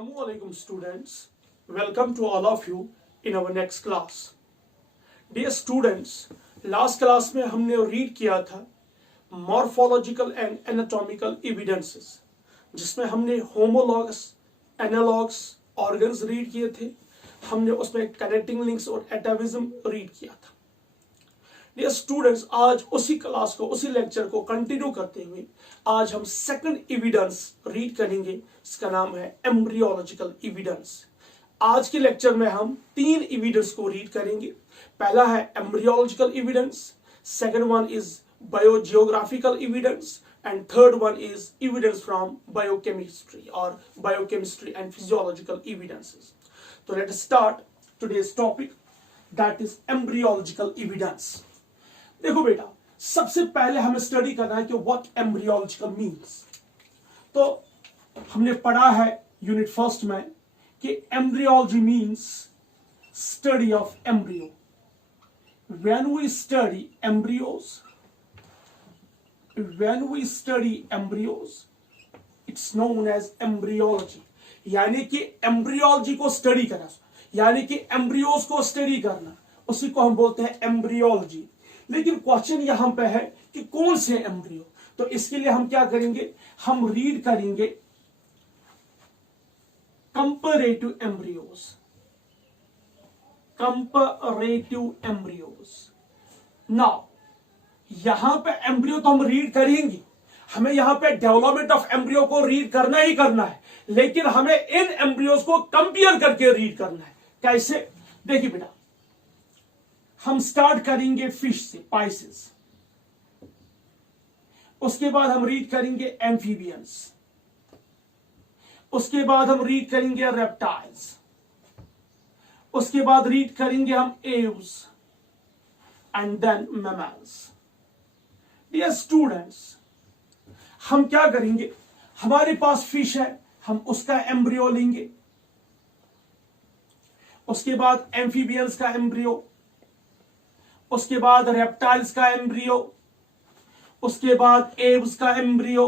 Assalamualaikum students, welcome to all of you in our next class. Dear students, last class में हमने read किया था morphological and anatomical evidences, जिसमें हमने homologs, analogs, organs read किए थे. हमने उसमें connecting links और atavism रीड किया था. डियर स्टूडेंट्स, आज उसी क्लास को उसी लेक्चर को कंटिन्यू करते हुए आज हम सेकंड एविडेंस रीड करेंगे. इसका नाम है एम्ब्रियोलॉजिकल एविडेंस. आज के लेक्चर में हम तीन एविडेंस को रीड करेंगे. पहला है embryological evidence, second one is biogeographical evidence and third one is evidence from biochemistry और बायोकेमिस्ट्री एंड फिजियोलॉजिकल एविडेंसेस. तो let us start today's topic, that is embryological evidence. देखो बेटा, सबसे पहले हमें स्टडी करना है कि व्हाट एम्ब्रियोलॉजिकल मीन्स. तो हमने पढ़ा है यूनिट फर्स्ट में कि embryology means study of embryo. When we study embryos it's known as embryology. यानी कि एम्ब्रियोलॉजी को स्टडी करना, यानी कि एम्ब्रियोज को स्टडी करना, उसी को हम बोलते हैं एम्ब्रियोलॉजी. लेकिन क्वेश्चन यहां पे है कि कौन से एम्ब्रियो. तो इसके लिए हम क्या करेंगे, हम रीड करेंगे कंपैरेटिव एम्ब्रियोज. नाउ यहां पे एम्ब्रियो तो हम रीड करेंगे, हमें यहां पे डेवलपमेंट ऑफ एम्ब्रियो को रीड करना ही करना है, लेकिन हमें इन एम्ब्रियोज को कंपेयर करके रीड करना है. कैसे, देखिए बेटा, हम स्टार्ट करेंगे फिश से, पाइसेस. उसके बाद हम रीड करेंगे एम्फीबियंस. उसके बाद हम रीड करेंगे रेप्टाइल्स. उसके बाद रीड करेंगे हम aves and then mammals. Dear students, हम क्या करेंगे, हमारे पास फिश है, हम उसका एम्ब्रियो लेंगे. उसके बाद एम्फीबियंस का एम्ब्रियो, उसके बाद रेप्टाइल्स का एम्ब्रियो, उसके बाद एव्स का एम्ब्रियो,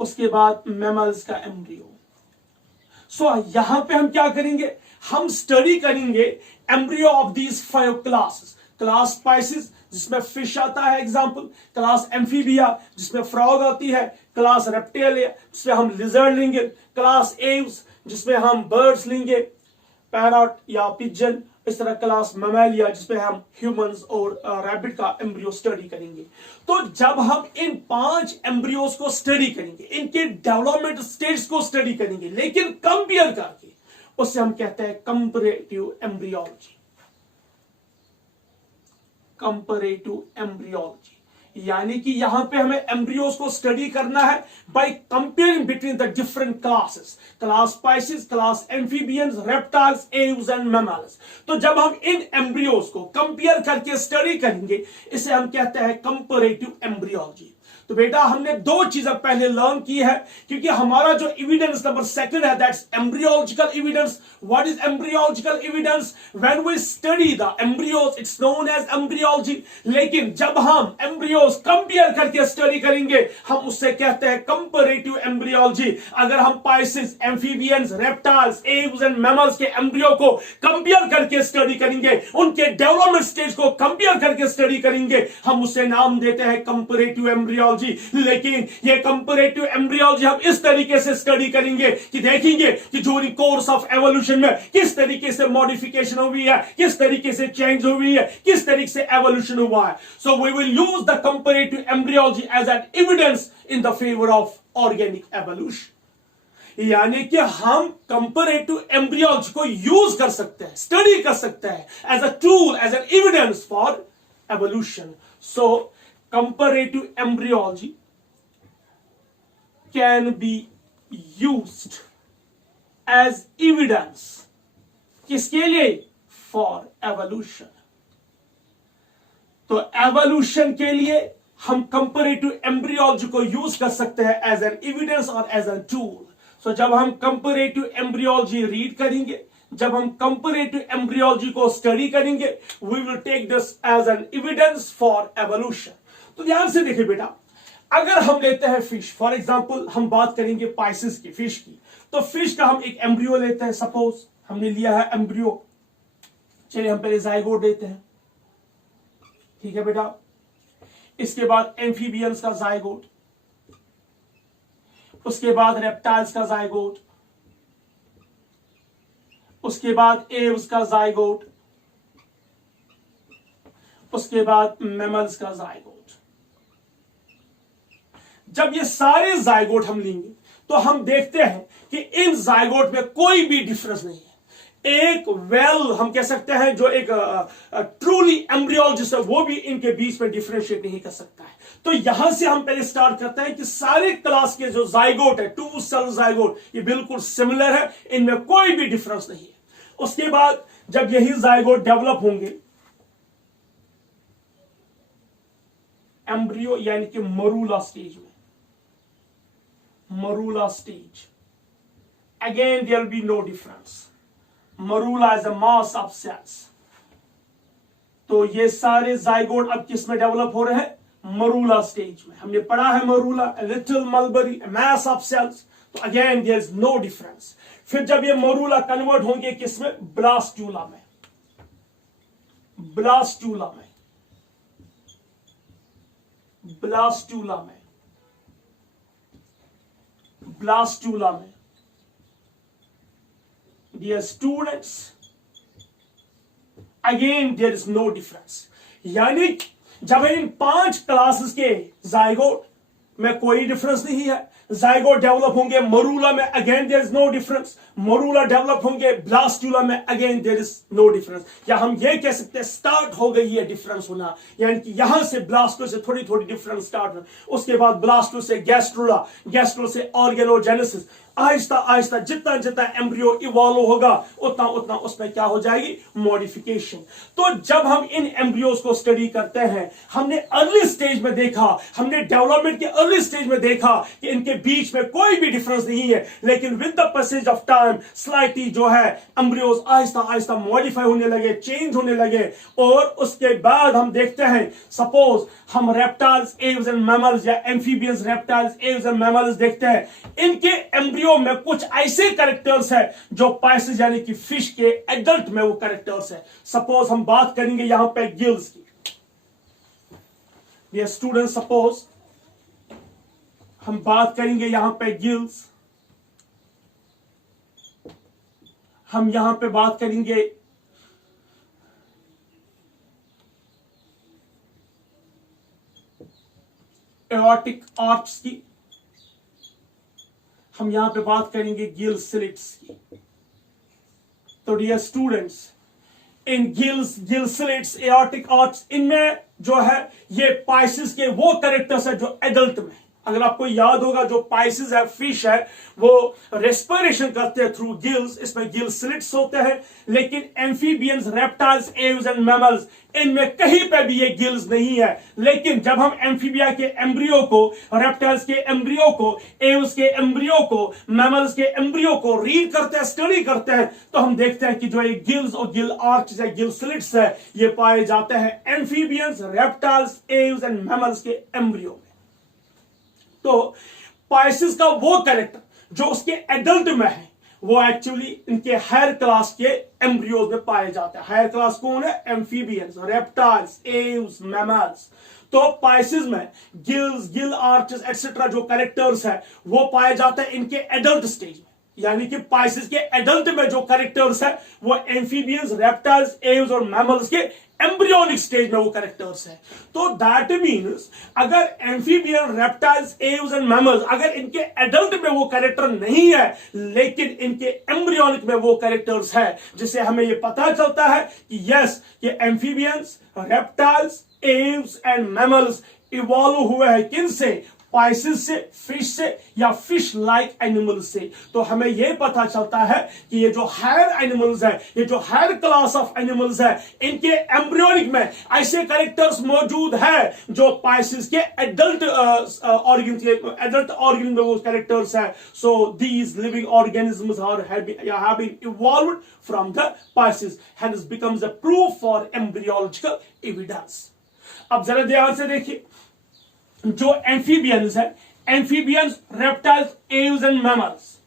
उसके बाद मैमल्स का एम्ब्रियो. सो यहां पे हम क्या करेंगे, हम स्टडी करेंगे embryo of these 5 classes. Class pisces जिसमें फिश आता है एग्जांपल, क्लास एम्फीबिया जिसमें फ्रॉग आती है, क्लास रेप्टाइलिया जिसमें हम लिजर्ड लेंगे, क्लास एव्स जिसमें हम बर्ड्स लेंगे, पैरट या पिजन, इस तरह क्लास मैमेलिया जिसपे हम ह्यूमंस और रैबिट का एम्ब्रियो स्टडी करेंगे. तो जब हम इन 5 एम्ब्रियोज को स्टडी करेंगे, इनके डेवलपमेंट स्टेज को स्टडी करेंगे, लेकिन कंपेयर करके, उससे हम कहते हैं कंपैरेटिव एम्ब्रियोलॉजी. यानी कि यहां पे हमें एम्ब्रियोज को स्टडी करना है by comparing between the different classes, class pisces, class amphibians, reptiles, aves and mammals. तो जब हम इन एम्ब्रियोज को कंपेयर करके स्टडी करेंगे, इसे हम कहते हैं कंपैरेटिव एम्ब्रियोलॉजी. तो बेटा, हमने 2 चीजें पहले लर्न की है, क्योंकि हमारा जो एविडेंस नंबर 2 है, that's embryological evidence. What is embryological evidence? When we study the embryos it's known as embryology. लेकिन जब हम एम्ब्रियोज कंपेयर करके स्टडी करेंगे, हम उससे कहते हैं कंपैरेटिव एम्ब्रियोलॉजी. अगर हम Pisces, amphibians, reptiles, aves and mammals के एम्ब्रियो को कंपेयर करके स्टडी करेंगे, उनके डेवलपमेंट स्टेज को कंपेयर करके स्टडी करेंगे, हम उसे नाम देते हैं कंपैरेटिव एम्ब्रियोलॉजी. लेकिन ये कंपैरेटिव एम्ब्रियोलॉजी हम इस तरीके से स्टडी करेंगे कि देखेंगे कि ड्यूरिंग कोर्स ऑफ एवोल्यूशन में किस तरीके से मॉडिफिकेशन हुई है, किस तरीके से चेंज हुई है, किस तरीके से एवोल्यूशन हुआ है. So we will use the comparative embryology as an evidence in the favour of organic evolution. यानी कि हम कंपैरेटिव एम्ब्रियोलॉजी को यूज कर सकते हैं, स्टडी कर सकते हैं as a tool, as an evidence for evolution. So comparative embryology can be used as evidence. किसके लिए? For evolution. तो evolution के लिए हम comparative embryology को यूज कर सकते हैं as an evidence और as a tool. So जब हम comparative embryology रीड करेंगे, जब हम comparative embryology को स्टडी करेंगे, we will take this as an evidence for evolution. तो ध्यान से देखिए बेटा, अगर हम लेते हैं फिश, फॉर एग्जांपल हम बात करेंगे पाइसिस की, फिश की, तो फिश का हम एक एम्ब्रियो लेते हैं। सपोज हमने लिया है एम्ब्रियो, चलिए हम पहले जाइगोट लेते हैं, ठीक है बेटा। इसके बाद एम्फीबियंस का जाइगोट, उसके बाद रेप्टाइल्स का जाइगोट, उसके बाद एव्स का जाइगोट, उसके बाद मैमल्स का जाइगोट। जब ये सारे जाइगोट हम लेंगे तो हम देखते हैं कि इन जाइगोट में कोई भी डिफरेंस नहीं है। एक वेल हम कह सकते हैं जो एक ट्रूली एम्ब्रियोलॉजिस्ट है वो भी इनके बीच में डिफरेंशिएट नहीं कर सकता है। तो यहां से हम पहले स्टार्ट करते हैं कि सारे क्लास के जो जाइगोट है, टू सेल जाइगोट, ये बिल्कुल सिमिलर है, इनमें कोई भी डिफरेंस नहीं है। उसके बाद जब यही जाइगोट डेवलप होंगे एम्ब्रियो यानी कि मरूला स्टेज में, morula stage, again there will be no difference. Morula is a mass of cells. तो ये सारे जाइगोट अब किस में डेवलप हो रहे हैं? मरूला स्टेज में। हमने पढ़ा है marula, little mulberry, mass of cells. तो again there is no difference. फिर जब ये मरूला कन्वर्ट होंगे किसमें? ब्लास्टूला में, ब्लास्टूला में, ब्लास्टूला में, ब्लास्टूला में। Dear students, again there is no difference. यानी जब इन 5 क्लासेस के जाइगोट में कोई डिफरेंस नहीं है, जाइगोट डेवलप होंगे मरूला में, again there is no difference. Morula develop होंगे ब्लास्टूला में, again there is no difference. या हम ये कह सकते हैं स्टार्ट हो गई है डिफरेंस होना, यानी कि यहां से ब्लास्टो से थोड़ी थोड़ी डिफरेंस स्टार्ट हो, उसके बाद ब्लास्टो से गैस्ट्रोला, गैस्ट्रो से ऑर्गेनोजेनेसिस, आहिस्ता आहिस्ता जितना जितना एम्ब्रियो इवॉल्व होगा उतना उतना उसमें क्या हो जाएगी? मॉडिफिकेशन। तो जब हम इन एम्ब्रियोज को स्टडी करते हैं, हमने अर्ली स्टेज में देखा, हमने डेवलपमेंट के अर्ली स्टेज में देखा कि इनके बीच में कोई भी डिफरेंस नहीं है, लेकिन with the passage of time slightly जो है एम्ब्रियोज आहिस्ता आहिस्ता मॉडिफाई होने लगे, चेंज होने लगे। और उसके बाद हम देखते हैं सपोज हम रेप्टाइल्स, एव्स एंड मैमल्स या amphibians, reptiles, aves and mammals देखते हैं, इनके एम्ब्रियो में कुछ ऐसे कैरेक्टर्स है जो पाइसिस यानी कि फिश के एडल्ट में वो कैरेक्टर्स है। सपोज हम बात करेंगे यहां पे गिल्स की। डियर स्टूडेंट, सपोज हम बात करेंगे यहां पे गिल्स, हम यहां पे बात करेंगे एओर्टिक आर्च की, हम यहां पे बात करेंगे गिल स्लिट्स की। तो dear students, in gills, gill slits, aortic arch, इनमें जो है ये पाइसिस के वो कैरेक्टर्स है जो एडल्ट में। अगर आपको याद होगा जो पाइसिस है, फिश है, वो रेस्पिरेशन करते हैं थ्रू गिल्स, इसमें गिल स्लिट्स होते हैं। लेकिन amphibians, reptiles, aves and mammals, इनमें कहीं पे भी ये गिल्स नहीं है। लेकिन जब हम एम्फीबिया के एम्ब्रियो को, रेप्टाइल्स के एम्ब्रियो को, एव्स के एम्ब्रियो को, मैमल्स के एम्ब्रियो को रीड करते हैं, स्टडी करते हैं, तो हम देखते हैं कि जो ये गिल्स और गिल आर्च है, गिल स्लिट्स है, ये पाए जाते हैं amphibians, reptiles, aves and mammals के एम्ब्रियो में। तो पाइसिस का वो कैरेक्टर जो उसके एडल्ट में है, वो एक्चुअली इनके हायर क्लास के एम्ब्रियोज में पाए जाते हैं। हायर क्लास कौन है? Amphibians, reptiles, Aves, mammals. तो पाइसिस में गिल्स, गिल आर्चेस एक्सेट्रा जो कैरेक्टर्स है वो पाए जाते हैं इनके एडल्ट स्टेज में। यानी कि पाइसिस के एडल्ट में जो कैरेक्टर्स है वो एम्फीबियंस, रेप्टाइल्स, एव्स और मैमल्स के एम्ब्रियोनिक स्टेज में वो कैरेक्टर्स है। तो दैट मीन्स अगर amphibian, reptiles, aves and mammals, अगर इनके एडल्ट में वो कैरेक्टर नहीं है लेकिन इनके एम्ब्रियोनिक में वो कैरेक्टर्स है, जिससे हमें ये पता चलता है कि यस, ये amphibians, reptiles, aves and mammals evolve हुए हैं किन से? पाइसिस से, फिश से या फिश लाइक एनिमल्स से। तो हमें यह पता चलता है कि ये जो हायर एनिमल्स है, ये जो हायर क्लास ऑफ एनिमल्स है, इनके एम्ब्रियोनिक में ऐसे कैरेक्टर्स मौजूद है जो पाइसिस के एडल्ट ऑर्गन के एडल्ट ऑर्गन में वो कैरेक्टर्स है। So these living organisms have been evolved from the pisces, hence becomes a proof for embryological evidence. अब जरा ध्यान से देखिए, जो एम्फीबियंस है, amphibians, reptiles, aves and mammals,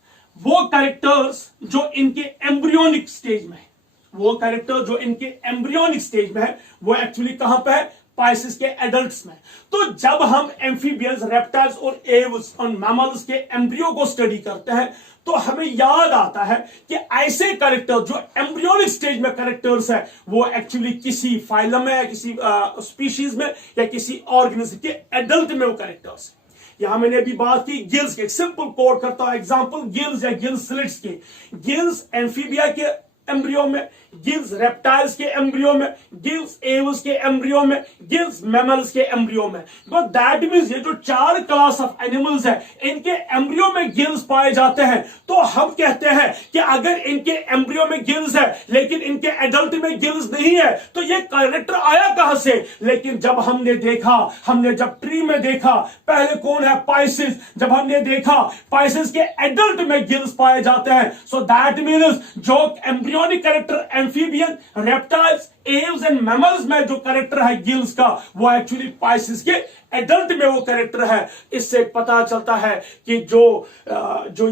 वो कैरेक्टर्स जो इनके एम्ब्रियोनिक स्टेज में है, वो कैरेक्टर जो इनके एम्ब्रियोनिक स्टेज में है, वो एक्चुअली कहां पे है? पाइसिस के एडल्ट्स में। तो जब हम एम्फीबियंस, रेप्टाइल्स और एव्स और मैमल्स के एम्ब्रियो को स्टडी करते हैं तो हमें याद आता है कि ऐसे कैरेक्टर जो एम्ब्रियोनिक स्टेज में कैरेक्टर्स है, वो एक्चुअली किसी फाइलम में, किसी स्पीशीज में या किसी ऑर्गेनिज्म के एडल्ट में वो कैरेक्टर्स है। यहां मैंने अभी बात की गिल्स के, सिंपल कोड करता हूं एग्जांपल, गिल्स या गिल स्लिट्स के। गिल्स एम्फीबिया के एम्ब्रियो में, गिल्स रेप्टाइल्स के एम्ब्रियो में, गिल्स एव्स के एम्ब्रियो में, गिल्स मैमल्स के एम्ब्रियो में। बट दैट मींस ये जो 4 क्लास ऑफ एनिमल्स है, इनके एम्ब्रियो में गिल्स पाए जाते हैं। तो हम कहते हैं कि अगर इनके एम्ब्रियो में गिल्स है लेकिन इनके एडल्ट में गिल्स नहीं है, तो ये कैरेक्टर आया कहां से? लेकिन जब हमने देखा, हमने जब ट्री में देखा, पहले कौन है? पाइसिस। जब हमने देखा पाइसिस के एडल्ट में गिल्स पाए जाते हैं, सो दैट मींस जो embryonic character amphibian, reptiles, aves and mammals में जो कैरेक्टर है गिल्स का, वो एक्चुअली पाइसिस के एडल्ट में वो कैरेक्टर है। इससे पता चलता है कि जो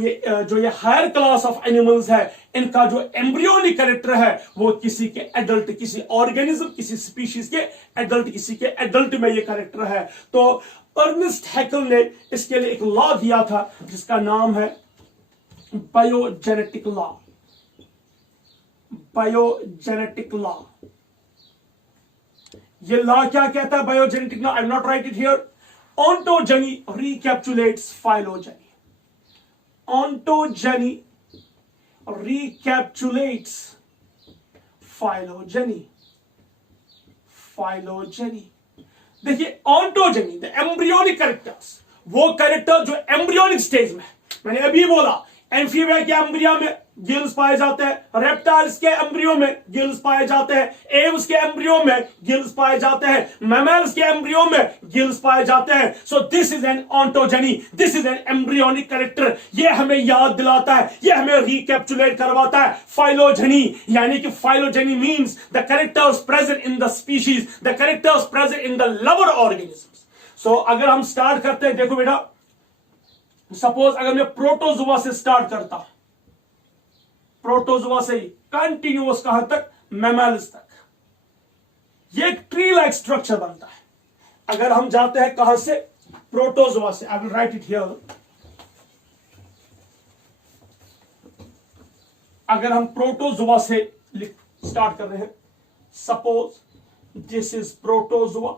ये हायर क्लास ऑफ एनिमल्स है, इनका जो एम्ब्रियोनिक कैरेक्टर है वो किसी के एडल्ट, किसी ऑर्गेनिज्म, किसी स्पीशीज के एडल्ट, किसी के एडल्ट में ये कैरेक्टर है। तो अर्नेस्ट हैकेल ने इसके लिए एक लॉ दिया था जिसका नाम है बायोजेनेटिक लॉ। बायोजेनेटिक लॉ, ये लॉ क्या कहता है? Biogenetic law, I will not write it here. Ontogeny recapitulates phylogeny. Ontogeny recapitulates phylogeny. Phylogeny, देखिए ऑन्टोजेनी, द एम्ब्रियोनिक कैरेक्टर्स, वो कैरेक्टर जो एम्ब्रियोनिक स्टेज में, मैंने अभी बोला एम्फीबिया के एम्ब्रियो में गिल्स पाए जाते हैं, रेप्टाइल्स के एम्ब्रियो में गिल्स पाए जाते हैं, एव्स के एम्ब्रियो में गिल्स पाए जाते हैं, मैमल्स के एम्ब्रियो में गिल्स पाए जाते हैं। So this is an ontogeny, this is an embryonic character. ये हमें याद दिलाता है, ये हमें रिकैप्चुलेट करवाता है फाइलोजेनी, यानी कि phylogeny means the characters present in the species, the characters present in the lower organisms. So अगर हम स्टार्ट करते हैं, देखो बेटा, सपोज अगर मैं प्रोटोजुआ से स्टार्ट करता हूं, प्रोटोजुआ से ही कंटिन्यूअस कहां तक? मैमल्स तक। ये एक ट्री लाइक स्ट्रक्चर बनता है। अगर हम जाते हैं कहां से? प्रोटोजुआ से। आई विल राइट इट हियर। अगर हम प्रोटोजुआ से स्टार्ट कर रहे हैं, suppose this is protozoa,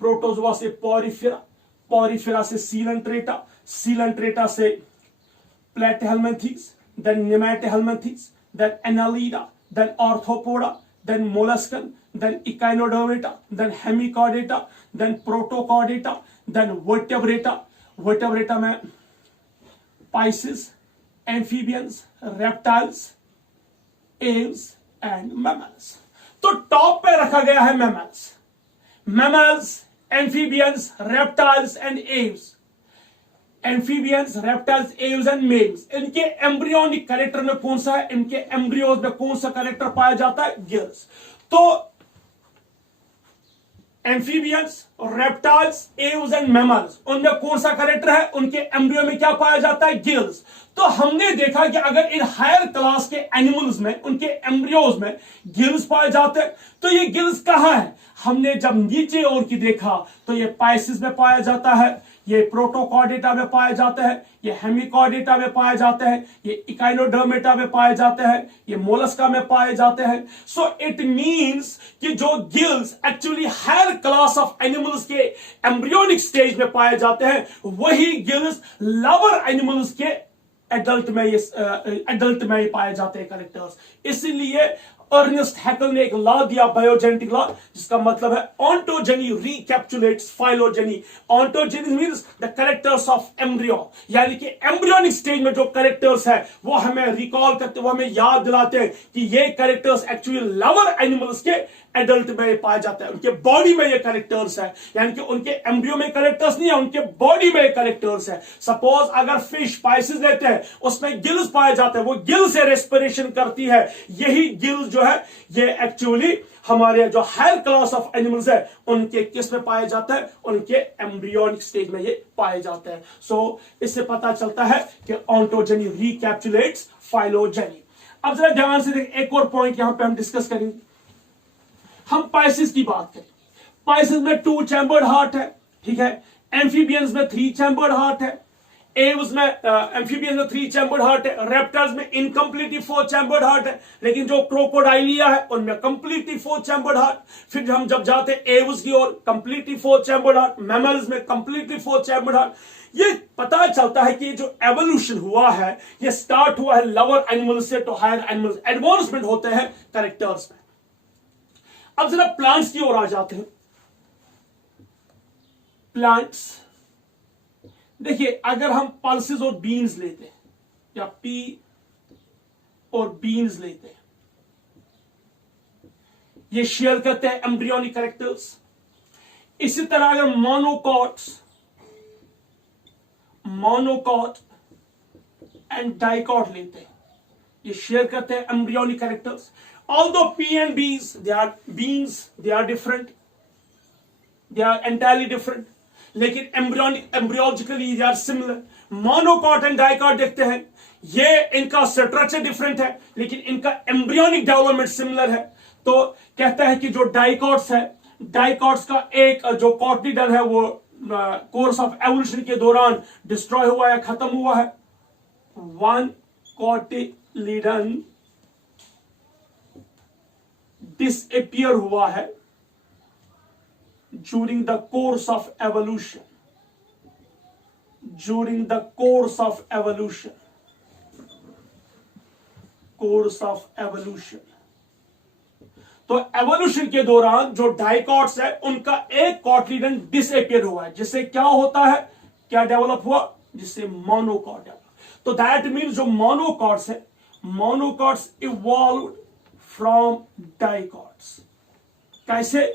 protozoa से पॉरीफेरा, पॉरीफेरा से सीलेंट्रेटा, सीलेंट्रेटा से प्लेटिहेल्मिन्थेस, then nematohelminthes, then annelida, then arthropoda, then molluscan, then echinodermata, then hemichordata, then protochordata, then vertebrata, vertebrata में Pisces, amphibians, reptiles, aves and mammals। तो top पे रखा गया है mammals, mammals, amphibians, reptiles and aves। Amphibians, reptiles, aves and mammals, इनके embryonic character में कौन सा है? इनके एम्ब्रियोज में कौन सा कैरेक्टर पाया जाता है? गिल्स। तो amphibians, reptiles, aves and mammals, उनमें कौन सा कैरेक्टर है? उनके एम्ब्रियो में क्या पाया जाता है? गिल्स। तो हमने देखा कि अगर इन हायर क्लास के एनिमल्स में, उनके एम्ब्रियोज में गिल्स पाए जाते हैं, तो ये गिल्स कहां है? हमने जब नीचे ओर की देखा तो ये पाइसिस में पाया जाता है, ये प्रोटोकॉर्डेटा में पाए जाते हैं, ये हेमिकॉर्डेटा में पाए जाते हैं, ये इकाइनोडर्मेटा में पाए जाते हैं, ये मोलस्का में पाए जाते हैं। सो इट मींस कि जो gills actually higher class of animals के एम्ब्रियोनिक स्टेज में पाए जाते हैं, वही गिल्स लवर एनिमल्स के एडल्ट में ये पाए जाते हैं कैरेक्टर्स। इसलिए अर्नेस्ट हैकेल ने एक लॉ दिया, बायोजेनेटिक लॉ, जिसका मतलब है ontogeny recapitulates phylogeny. Ontogeny means the characters of embryo, यानी कि एम्ब्रियोनिक स्टेज में जो कैरेक्टर्स है वो हमें रिकॉल करते, वो हमें याद दिलाते हैं कि ये कैरेक्टर्स एक्चुअली लवर एनिमल्स के एडल्ट में ये पाया जाता है, उनके बॉडी में ये कैरेक्टर्स है, यानी कि उनके एम्ब्रियो में कैरेक्टर्स नहीं है, उनके बॉडी में कैरेक्टर्स है। सपोज अगर फिश स्पाइसेस लेते हैं, उसमें गिल्स पाए जाते हैं, वो गिल से रेस्पिरेशन करती है। यही गिल जो है ये एक्चुअली हमारे जो हायर क्लास ऑफ एनिमल्स है उनके किस में पाया जाता है, उनके एम्ब्रियोनिक स्टेज में ये पाए जाते हैं। सो इससे पता चलता है कि ऑन्टोजेनी रिकैप्सुलेट्स फाइलोजेनी। अब जरा ध्यान से देखें, एक और पॉइंट यहां पे हम डिस्कस करेंगे। हम पाइसिस की बात करेंगे। पाइसिस में 2 चैम्बर्ड हार्ट है, ठीक है। एम्फीबियंस में 3 चैम्बर्ड हार्ट है। एव्स में एम्फीबियंस में 3 चैम्बर्ड हार्ट है। रेप्टाइल्स में इनकम्प्लीटली 4 चैम्बर्ड हार्ट है, लेकिन जो क्रोकोडाइलिया है उनमें कंप्लीटली 4 चैम्बर्ड हार्ट। फिर हम जब जाते हैं एव्स की ओर, कंप्लीटली 4 चैम्बर्ड हार्ट। मैमल्स में कंप्लीटली 4 चैम्बर्ड हार्ट। ये पता चलता है कि जो एवोल्यूशन हुआ है ये स्टार्ट हुआ है लोअर एनिमल्स से टू हायर एनिमल्स। एडवांसमेंट होते हैं कैरेक्टर्स में। अब जरा प्लांट्स की ओर आ जाते हैं। प्लांट्स देखिए, अगर हम पल्सेस और बीन्स लेते हैं या पी और बीन्स लेते हैं, ये शेयर करते हैं एम्ब्रियोनिक कैरेक्टर्स। इसी तरह अगर मोनोकॉट एंड डाइकॉट लेते हैं, ये शेयर करते हैं embryonic characters. Although P and B's, they are beans, they are different, they are entirely different, लेकिन embryologically they are similar. Monocot and dicot देखते हैं, ये इनका स्ट्रक्चर डिफरेंट है लेकिन इनका एम्ब्रियोनिक डेवलपमेंट सिमिलर है। तो कहता है कि जो डाइकॉट्स है, डाइकॉट्स का एक जो कॉटिलिडन है वो कोर्स ऑफ एवोल्यूशन के दौरान डिस्ट्रॉय हुआ है, खत्म हुआ है। वन कॉटिलिडन डिसअपियर हुआ है during the course of evolution. During the course of evolution, course of evolution. तो एवोल्यूशन के दौरान जो डाइकॉट्स है उनका एक कॉटिलिडन डिसअपियर हुआ है, जिससे क्या होता है, क्या डेवलप हुआ, जिससे मोनोकॉट डेवलप। तो दैट मीन्स जो मोनोकॉट्स है, मोनोकॉट्स इवॉल्व्ड फ्रॉम डाइकॉट्स। कैसे?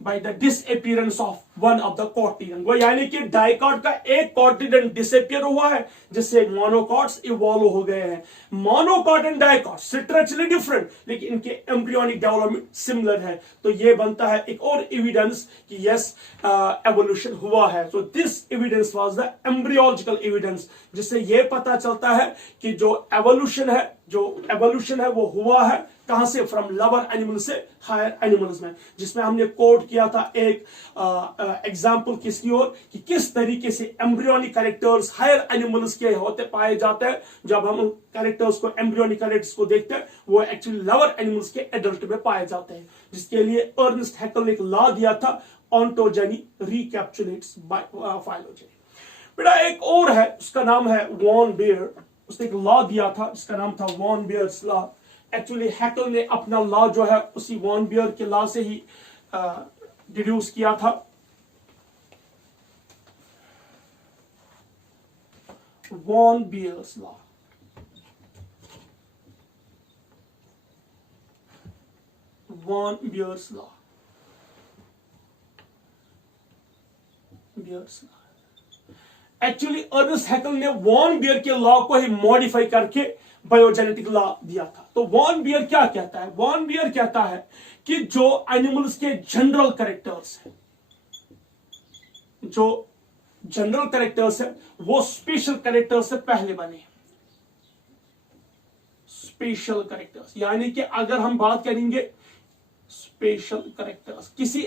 By the disappearance of one of the cotyledon. वो यानी कि डाइकॉट का एक कॉटिलिडन डिसअपियर हुआ है जिससे मोनोकॉट्स इवॉल्व हो गए हैं। Monocot and dicot structurally different लेकिन इनके एम्ब्रियोनिक डेवलपमेंट सिमिलर है। तो ये बनता है एक और एविडेंस कि यस एवोल्यूशन हुआ है। So this evidence was the embryological evidence, जिससे ये पता चलता है कि जो एवोल्यूशन है वो हुआ है कहां से, फ्रॉम लोअर एनिमल से हायर एनिमल्स में। जिसमें हमने कोट किया था एक एग्जांपल किसकी ओर, कि किस तरीके से एम्ब्रियोनिक कैरेक्टर्स हायर एनिमल्स के होते पाए जाते हैं। जब हम कैरेक्टर्स को, एम्ब्रियोनिक कैरेक्टर्स को देखते हैं, वो एक्चुअली लोअर एनिमल्स के एडल्ट में पाए जाते हैं, जिसके लिए अर्नेस्ट हैकेल ने एक लॉ दिया था, ऑन्टोजेनी रिकैप्सुलेट्स फाइलोजेनी। बेटा एक और है, उसका नाम है वॉन बेयर। उसने एक लॉ दिया था जिसका नाम था von Baer's law. Actually Haeckel ने अपना लॉ जो है उसी वॉन बेयर के लॉ से ही डिड्यूस किया था। Von Baer's law, von Baer's law, Baer's law. Actually Ernst Haeckel ने वॉन बेयर के लॉ को ही मॉडिफाई करके बायोजेनेटिक लॉ दिया था। तो वॉन बेयर क्या कहता है? वॉन बेयर कहता है कि जो एनिमल्स के जनरल कैरेक्टर्स हैं, जो जनरल कैरेक्टर्स है वो स्पेशल कैरेक्टर्स से पहले बने। स्पेशल कैरेक्टर्स यानी कि अगर हम बात करेंगे स्पेशल कैरेक्टर्स, किसी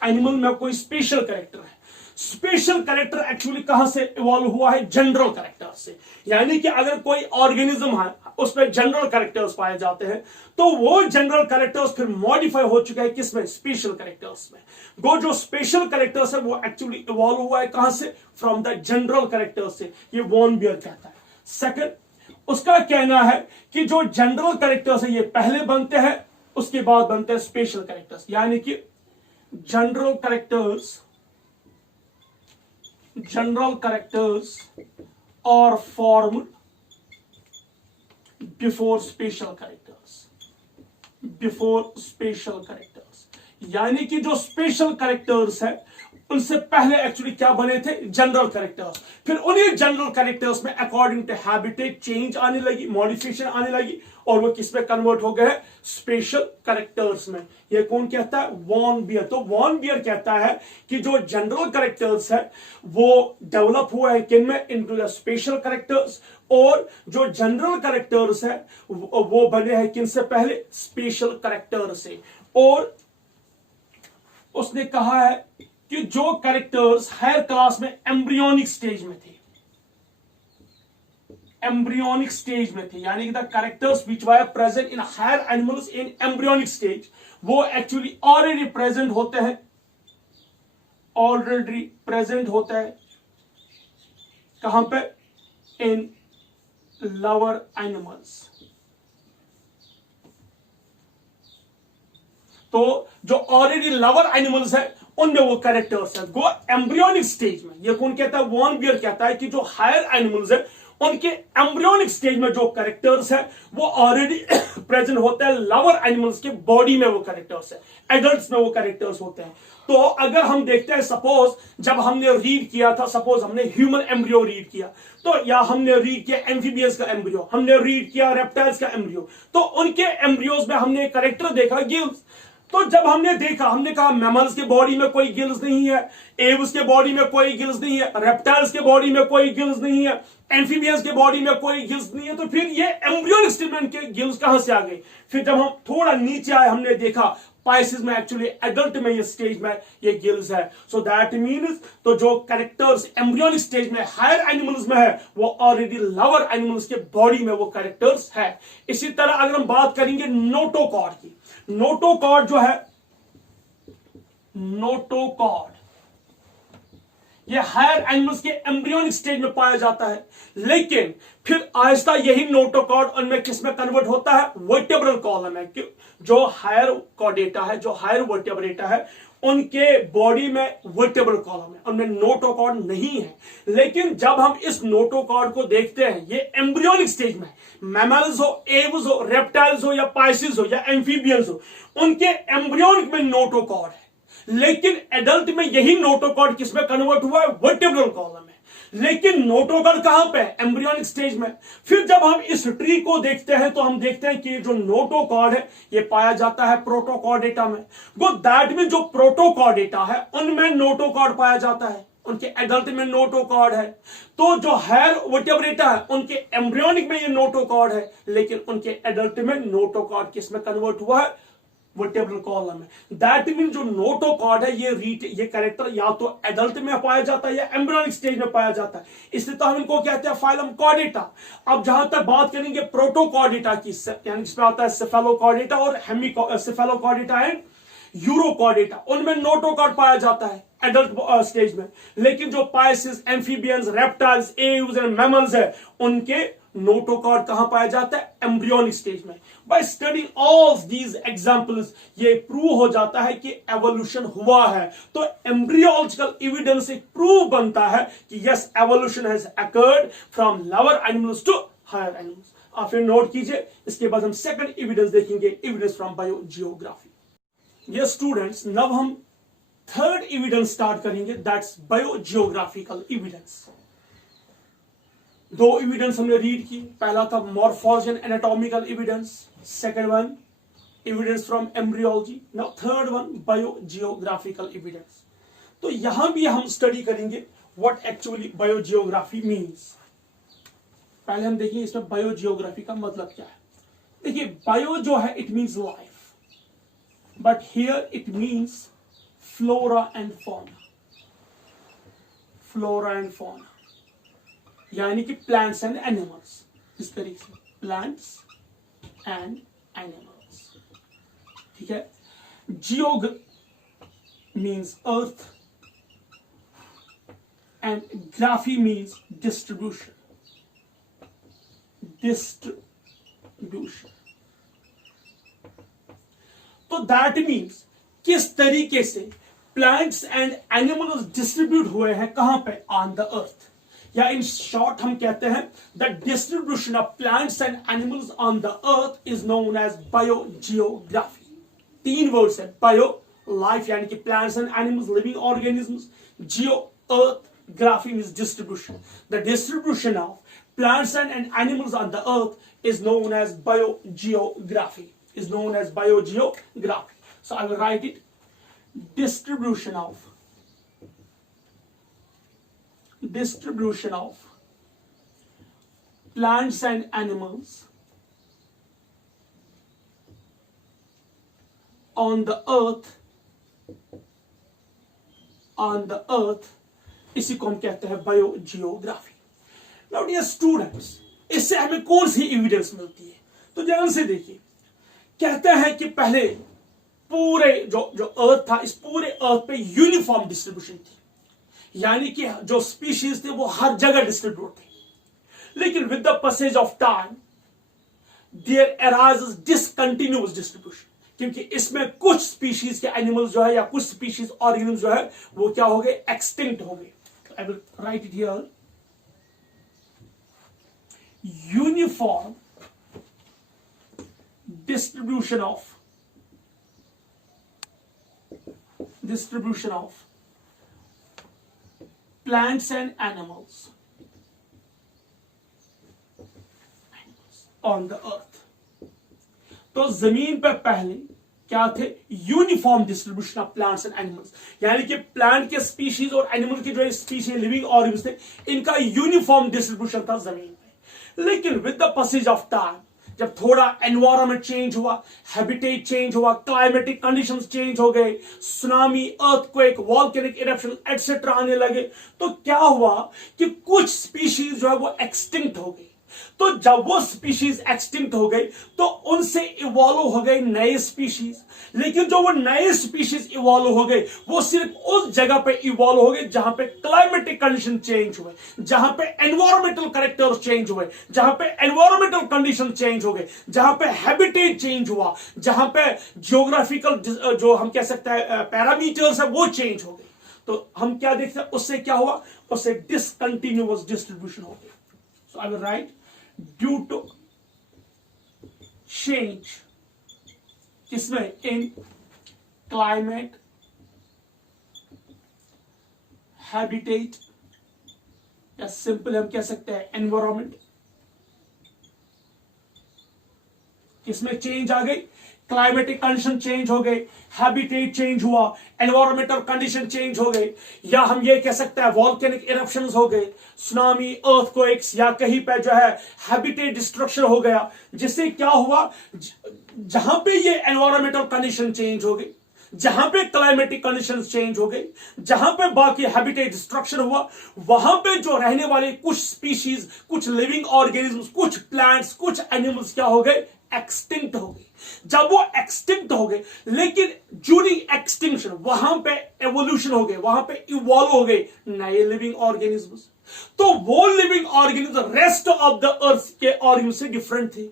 एनिमल में कोई स्पेशल कैरेक्टर है, स्पेशल कैरेक्टर एक्चुअली कहां से इवॉल्व हुआ है? जनरल कैरेक्टर से। यानी कि अगर कोई ऑर्गेनिज्म है उसमें जनरल कैरेक्टर्स पाए जाते हैं, तो वो जनरल कैरेक्टर्स फिर मॉडिफाई हो चुका है किसमें? स्पेशल कैरेक्टर्स में। वो जो स्पेशल कैरेक्टर्स है वो एक्चुअली इवॉल्व हुआ है कहां से? फ्रॉम द जनरल कैरेक्टर्स से। ये वॉन बेयर कहता है। सेकंड, उसका कहना है कि जो जनरल कैरेक्टर्स है ये पहले बनते हैं, उसके बाद बनते हैं स्पेशल कैरेक्टर्स। यानी कि general characters are formed before special characters. Before special characters, यानी कि जो स्पेशल कैरेक्टर्स है उनसे पहले एक्चुअली क्या बने थे, जनरल कैरेक्टर्स। फिर उन्हीं जनरल कैरेक्टर्स में अकॉर्डिंग टू हैबिटेट चेंज आने लगी, मॉडिफिकेशन आने लगी, और वो किस में कन्वर्ट हो गए, स्पेशल कैरेक्टर्स में। ये कौन कहता है, वॉन बियर। तो वॉन बियर कहता है कि जो जनरल कैरेक्टर्स है वो डेवलप हुआ है किन में, इनटू द स्पेशल कैरेक्टर्स, और जो जनरल कैरेक्टर्स है वो बने हैं किन से पहले, स्पेशल कैरेक्टर से। और उसने कहा है कि जो कैरेक्टर्स हायर क्लास में एम्ब्रियोनिक स्टेज में थे, एम्ब्रियोनिक स्टेज में थे, यानी कि the characters which were present in higher animals in embryonic stage, वो एक्चुअली ऑलरेडी प्रेजेंट होते हैं, ऑलरेडी प्रेजेंट होता है कहां पे, इन लोअर एनिमल्स। तो जो ऑलरेडी लोअर एनिमल्स है उनमें वो कैरेक्टर्स है, गो एम्ब्रियोनिक स्टेज में। ये कौन कहता है, वॉन बियर कहता है कि जो हायर एनिमल्स है उनके एम्ब्रियोनिक स्टेज में जो कैरेक्टर्स है वो ऑलरेडी प्रेजेंट होता है लोअर एनिमल्स के बॉडी में, वो कैरेक्टर्स है, एडल्ट्स में वो कैरेक्टर्स होते हैं। तो अगर हम देखते हैं, सपोज जब हमने रीड किया था, सपोज हमने ह्यूमन एम्ब्रियो रीड किया, तो या हमने रीड किया एम्फीबियंस का एम्ब्रियो, हमने रीड किया रेप्टाइल्स का एम्ब्रियो, तो उनके एम्ब्रियोज में हमने एक कैरेक्टर देखा, गिल्स। तो जब हमने देखा, हमने कहा मैमल्स के बॉडी में कोई गिल्स नहीं है, एव्स के बॉडी में कोई गिल्स नहीं है, रेप्टाइल्स के बॉडी में कोई गिल्स नहीं है, एम्फीबियंस के बॉडी में कोई गिल्स नहीं है, तो फिर ये एम्ब्रियोनिक स्टेज के गिल्स कहां से आ गए। फिर जब हम थोड़ा नीचे आए, हमने देखा पाइसिस में एक्चुअली एडल्ट में ये स्टेज में ये गिल्स है। सो दैट मीन्स तो जो कैरेक्टर्स एम्ब्रियोनिक स्टेज में हायर एनिमल्स में है वो ऑलरेडी लोअर एनिमल्स के बॉडी में वो कैरेक्टर्स है। इसी तरह अगर हम बात करेंगे नोटोकॉर्ड की, नोटोकॉर्ड जो है, नोटोकॉर्ड ये हायर एनिमल्स के एम्ब्रियोनिक स्टेज में पाया जाता है, लेकिन फिर आहिस्ता यही नोटोकॉर्ड उनमें किसमें कन्वर्ट होता है, वर्टेब्रल कॉलम है। जो हायर कॉर्डेटा है, जो हायर वर्टेब्रेटा है, उनके बॉडी में वर्टेब्रल कॉलम है, उनमें नोटोकॉर्ड नहीं है। लेकिन जब हम इस नोटोकॉर्ड को देखते हैं, ये एम्ब्रियोनिक स्टेज में मैमल्स हो, एव्स हो, रेप्टाइल्स हो, या पाइसिस हो, या एम्फीबियंस हो, उनके एम्ब्रियोनिक में नोटोकॉर्ड है। लेकिन एडल्ट में यही नोटोकॉर्ड किसमें कन्वर्ट हुआ है, वर्टेब्रल कॉलम में। लेकिन नोटोकॉर्ड कहां पे है, एम्ब्रियोनिक स्टेज में। फिर जब हम इस ट्री को देखते हैं तो हम देखते हैं कि जो नोटोकॉर्ड है ये पाया जाता है प्रोटोकॉर्डेटा में। गो दैट में जो प्रोटोकॉर्डेटा है उनमें नोटोकॉर्ड पाया जाता है, उनके एडल्ट में नोटोकॉर्ड है। तो जो हायर वर्टेब्रेटा है उनके एम्ब्रियोनिक में ये नोटोकॉर्ड है, लेकिन उनके एडल्ट में नोटोकॉर्ड किसमें कन्वर्ट हुआ है, वर्टेब्रल कॉलम में। दैट मीन जो नोटोकॉर्ड है ये कैरेक्टर या तो एडल्ट में पाया जाता है या एम्ब्रियोनिक स्टेज में पाया जाता है, इसलिए तो हम इनको कहते हैं फाइलम कॉर्डेटा। अब जहां तक बात करेंगे प्रोटोकॉर्डेटा की, यानी जिसमें आता है सेफेलोकॉर्डेटा और सेफेलोकॉर्डेटा एंड यूरोकॉर्डेटा, उनमें नोटोकॉर्ड पाया जाता है एडल्ट स्टेज में। लेकिन जो Pisces, amphibians, reptiles, aves and mammals है उनके नोटोकॉर्ड कहां पाया जाता है, एम्ब्रियोनिक स्टेज में। Bye study all these examples ये प्रूव हो जाता है कि एवोल्यूशन हुआ है। तो एम्ब्रियोलॉजिकल एविडेंस से प्रूव बनता है कि yes evolution has occurred from lower animals to higher animals. आप फिर नोट कीजिए, इसके बाद हम सेकंड एविडेंस देखेंगे, evidence from biogeography. Yes students, now हम थर्ड एविडेंस स्टार्ट करेंगे, दैट्स बायोजियोग्राफिकल एविडेंस। दो एविडेंस हमने रीड की, पहला था morphology and anatomical evidence, second one evidence from embryology, now third one biogeographical evidence. तो यहां भी हम स्टडी करेंगे व्हाट एक्चुअली बायोजियोग्राफी मींस। पहले हम देखिए इसमें बायोजियोग्राफी का मतलब क्या है। देखिए बायो जो है it means life, but here it means flora and fauna, flora and fauna यानी कि प्लांट्स एंड एनिमल्स। इस तरीके से प्लांट्स एंड एनिमल्स, ठीक है। Geo means earth and graphy means distribution, distribution. तो दैट मीन्स किस तरीके से प्लांट्स एंड एनिमल्स डिस्ट्रीब्यूट हुए हैं, कहां पे, ऑन द अर्थ। या इन शॉर्ट हम कहते हैं the distribution of plants and animals on the earth is known as biogeography. 3 words है, बायो लाइफ यानी कि plants and animals, living organisms, geo earth, graphy means distribution. The distribution of plants and animals on the earth is known as biogeography, so I will write it, distribution of plants and animals on the earth इसी को हम कहते हैं biogeography. Now dear students, इससे हमें कौन सी evidence मिलती है? तो ध्यान से देखिए, कहते हैं कि पहले पूरे जो अर्थ था, इस पूरे अर्थ पे यूनिफॉर्म डिस्ट्रीब्यूशन थी, यानी कि जो स्पीशीज थे वो हर जगह डिस्ट्रीब्यूट थे। लेकिन with the passage of time there arises discontinuous distribution, क्योंकि इसमें कुछ स्पीशीज के एनिमल्स जो है या कुछ स्पीशीज ऑर्गेनिज्म जो है वो क्या हो गए? एक्सटिंक्ट हो गए। आई will right it here, uniform distribution of plants and animals on the earth। तो जमीन पर पहले क्या थे? Uniform distribution of plants and animals, यानी कि प्लांट के स्पीशीज और एनिमल के जो स्पीशीज लिविंग ऑर्गेनिज्म थे, इनका यूनिफॉर्म डिस्ट्रीब्यूशन था जमीन पे। लेकिन with the passage of time, जब थोड़ा एनवायरनमेंट चेंज हुआ, हैबिटेट चेंज हुआ, क्लाइमेटिक कंडीशंस चेंज हो गए, tsunami, earthquake, volcanic eruption etcetera आने लगे, तो क्या हुआ कि कुछ स्पीशीज जो है वो एक्सटिंक्ट हो गई। तो जब वो स्पीशीज एक्सटिंक्ट हो गई तो उनसे इवॉल्व हो गए नए स्पीशीज। लेकिन जो वो नए स्पीशीज इवॉल्व हो गए वो सिर्फ उस जगह पे इवॉल्व हो गए जहां पे क्लाइमेटिक कंडीशन चेंज हुए, जहां पे एनवायरमेंटल कैरेक्टर्स चेंज हुए, जहां पे एनवायरमेंटल कंडीशन चेंज हो गए, जहां पे हैबिटेट चेंज हुआ, जहां पे जियोग्राफिकल जो हम कह सकते हैं पैरामीटर्स है वो चेंज हो गए। तो हम क्या देखते हैं? उससे क्या हुआ? उससे डिसकंटिन्यूअस डिस्ट्रीब्यूशन हो गई। So I will write due to change किसमें? इन क्लाइमेट, हैबिटेट, या सिंपल हम कह सकते हैं एनवायरमेंट। किसमें चेंज आ गई? क्लाइमेटिक कंडीशन चेंज हो गए, हैबिटेट चेंज हुआ, एनवायरमेंटल कंडीशन चेंज हो गए, या हम ये कह सकते हैं वॉल्केनिक इरप्शंस हो गए, सुनामी, अर्थक्वेक्स, या कहीं पे जो है हैबिटेट डिस्ट्रक्शन हो गया। जिससे क्या हुआ? जहां पे ये एनवायरमेंटल कंडीशन चेंज हो गई, जहां पे क्लाइमेटिक कंडीशंस चेंज हो गई, जहां पे बाकी हैबिटेट डिस्ट्रक्शन हुआ, वहां पे जो रहने वाले कुछ स्पीशीज, कुछ लिविंग ऑर्गेनिजम्स, कुछ प्लांट्स, कुछ एनिमल्स क्या हो गए? एक्सटिंक्ट हो गए। जब वो एक्सटिंक्ट हो गए, लेकिन ड्यूरिंग एक्सटिंक्शन वहां पे एवोल्यूशन हो गए, वहां पे इवॉल्व हो गए नए लिविंग ऑर्गेनिजम्स। तो वो living organism rest of the earth के ऑर्गेनिज्म से डिफरेंट थे,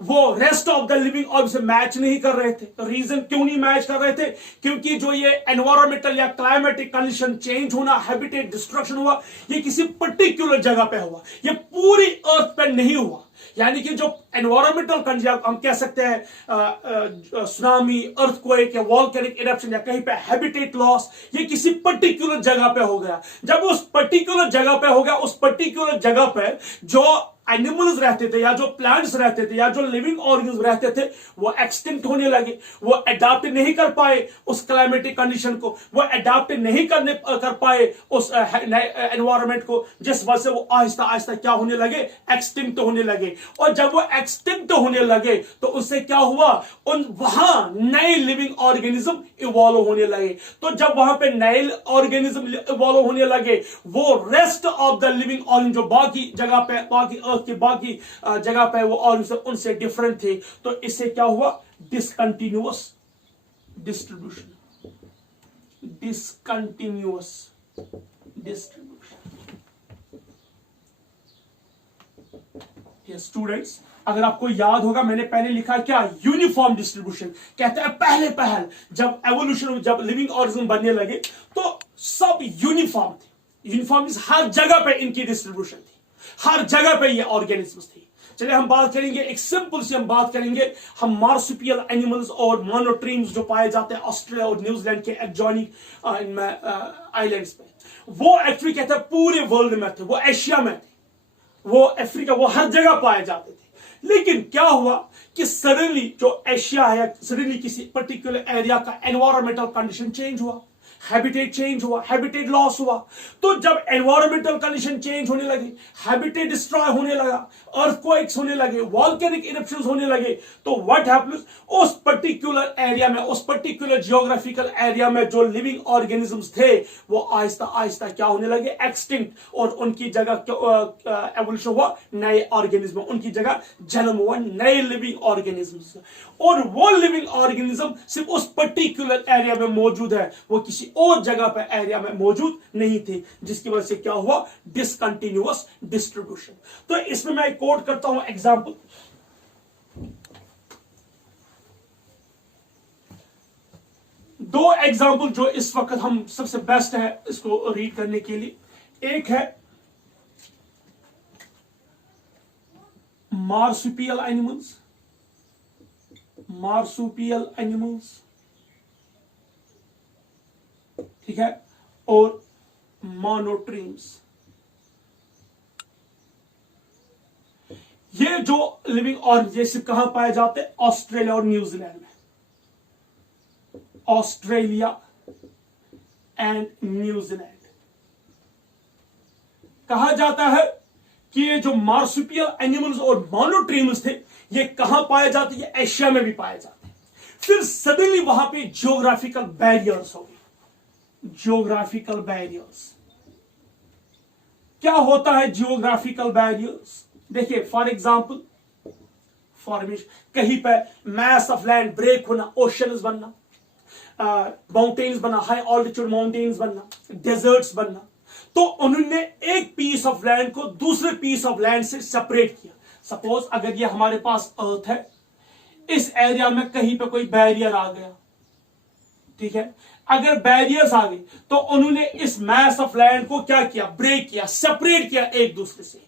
वो rest of the living organism से मैच नहीं कर रहे थे। रीजन क्यों नहीं मैच कर रहे थे? क्योंकि जो ये एनवायरमेंटल या क्लाइमेटिक कंडीशन चेंज होना, हैबिटेट डिस्ट्रक्शन हुआ, ये किसी पर्टिकुलर जगह पे हुआ, ये पूरी अर्थ पे नहीं हुआ। यानी कि जो एनवायरमेंटल कंडीशन हम कह सकते हैं सुनामी, अर्थक्वेक या वॉल्केनिक इरप्शन या कहीं पे हैबिटेट लॉस, ये किसी पर्टिकुलर जगह पे हो गया। जब उस पर्टिकुलर जगह पे हो गया, उस पर्टिकुलर जगह पे जो एनिमल्स रहते थे या जो प्लांट्स रहते थे या जो लिविंग ऑर्गेनिज्म रहते थे वो एक्सटिंक्ट होने लगे, वो अडॉप्ट नहीं कर पाए उस क्लाइमेटिक कंडीशन को, वो अडॉप्ट नहीं कर पाए उस एनवायरनमेंट को, जिस वजह से वो आहिस्ता आहिस्ता क्या होने लगे? एक्सटिंक्ट होने लगे। और जब वो एक्सटिंक्ट होने लगे तो उससे क्या हुआ? वहां नए लिविंग ऑर्गेनिज्म इवॉल्व होने लगे। तो जब वहां पे नए ऑर्गेनिज्म इवॉल्व होने लगे, वो rest of the living organism जो बाकी जगह पे, बाकी की बाकी जगह पे वो और उनसे डिफरेंट थे। तो इससे क्या हुआ? Discontinuous distribution, discontinuous distribution. Students, अगर आपको याद होगा मैंने पहले लिखा क्या? Uniform distribution. कहते हैं पहले जब एवोल्यूशन, जब लिविंग ऑर्गेनिज्म बनने लगे तो सब यूनिफॉर्म थे, यूनिफॉर्म मींस हर जगह पे इनकी डिस्ट्रीब्यूशन थी, हर जगह पे ये ऑर्गेनिजम्स थी। चलिए हम बात करेंगे, एक सिंपल सी हम बात करेंगे, हम मार्सुपियल एनिमल्स और मोनोट्रीम्स जो पाए जाते हैं ऑस्ट्रेलिया और न्यूजीलैंड के एडजॉइनिंग आइलैंड्स पे, वो एक्चुअली कहते हैं पूरे वर्ल्ड में थे, वो एशिया में थे, वो अफ्रीका, वो हर जगह पाए जाते थे। लेकिन क्या हुआ कि सडनली जो एशिया है, सडनली किसी पर्टिकुलर एरिया का एनवायरमेंटल कंडीशन चेंज हुआ, हैबिटेट चेंज हुआ, हैबिटेट लॉस हुआ। तो जब एनवायरमेंटल कंडीशन चेंज होने लगी, हैबिटेट डिस्ट्रॉय होने लगा, अर्थक्वेक्स होने लगे, वॉल्केनिक इरप्शंस होने लगे, तो व्हाट हैपेंस, उस पर्टिकुलर एरिया में, उस पर्टिकुलर जियोग्राफिकल एरिया में जो लिविंग ऑर्गेनिजम्स थे वो आहिस्ता आहिस्ता क्या होने लगे, एक्सटिंक्ट, और उनकी जगह एवोल्यूशन हुआ नए ऑर्गेनिज्म, उनकी जगह जन्म हुआ नए लिविंग ऑर्गेनिजम्स। और वो लिविंग ऑर्गेनिज्म सिर्फ उस पर्टिकुलर एरिया में मौजूद है, वो किसी और जगह पे एरिया में मौजूद नहीं थे, जिसकी वजह से क्या हुआ, डिसकंटिन्यूअस डिस्ट्रीब्यूशन। तो इसमें मैं कोट करता हूं एग्जांपल, दो एग्जांपल जो इस वक्त हम सबसे बेस्ट है इसको रीड करने के लिए। एक है मार्सुपियल एनिमल्स, मार्सुपियल एनिमल्स, ठीक है, और मोनोट्रीम्स। ये जो लिविंग ऑर्गेनिज्म कहां पाए जाते हैं, ऑस्ट्रेलिया और न्यूजीलैंड में, ऑस्ट्रेलिया एंड न्यूजीलैंड। कहा जाता है कि ये जो मार्सुपियल एनिमल्स और मोनोट्रीम्स थे, ये कहां पाए जाते, ये एशिया में भी पाए जाते हैं। फिर सडनली वहां पे जियोग्राफिकल बैरियर्स हो गए, जियोग्राफिकल बैरियर्स। क्या होता है जियोग्राफिकल बैरियर्स, देखिए फॉर एग्जांपल फॉर्मेशन, कहीं पे मैस ऑफ लैंड ब्रेक होना, ओशंस बनना, माउंटेन्स बनना, हाई ऑल्टीट्यूड माउंटेन्स बनना, डेजर्ट्स बनना। तो उन्होंने एक पीस ऑफ लैंड को दूसरे पीस ऑफ लैंड से सेपरेट किया। सपोज अगर ये हमारे पास अर्थ है, इस एरिया में कहीं पे कोई बैरियर आ गया, ठीक है, अगर बैरियर्स आ गए तो उन्होंने इस मैस ऑफ लैंड को क्या किया, ब्रेक किया, सेपरेट किया एक दूसरे से।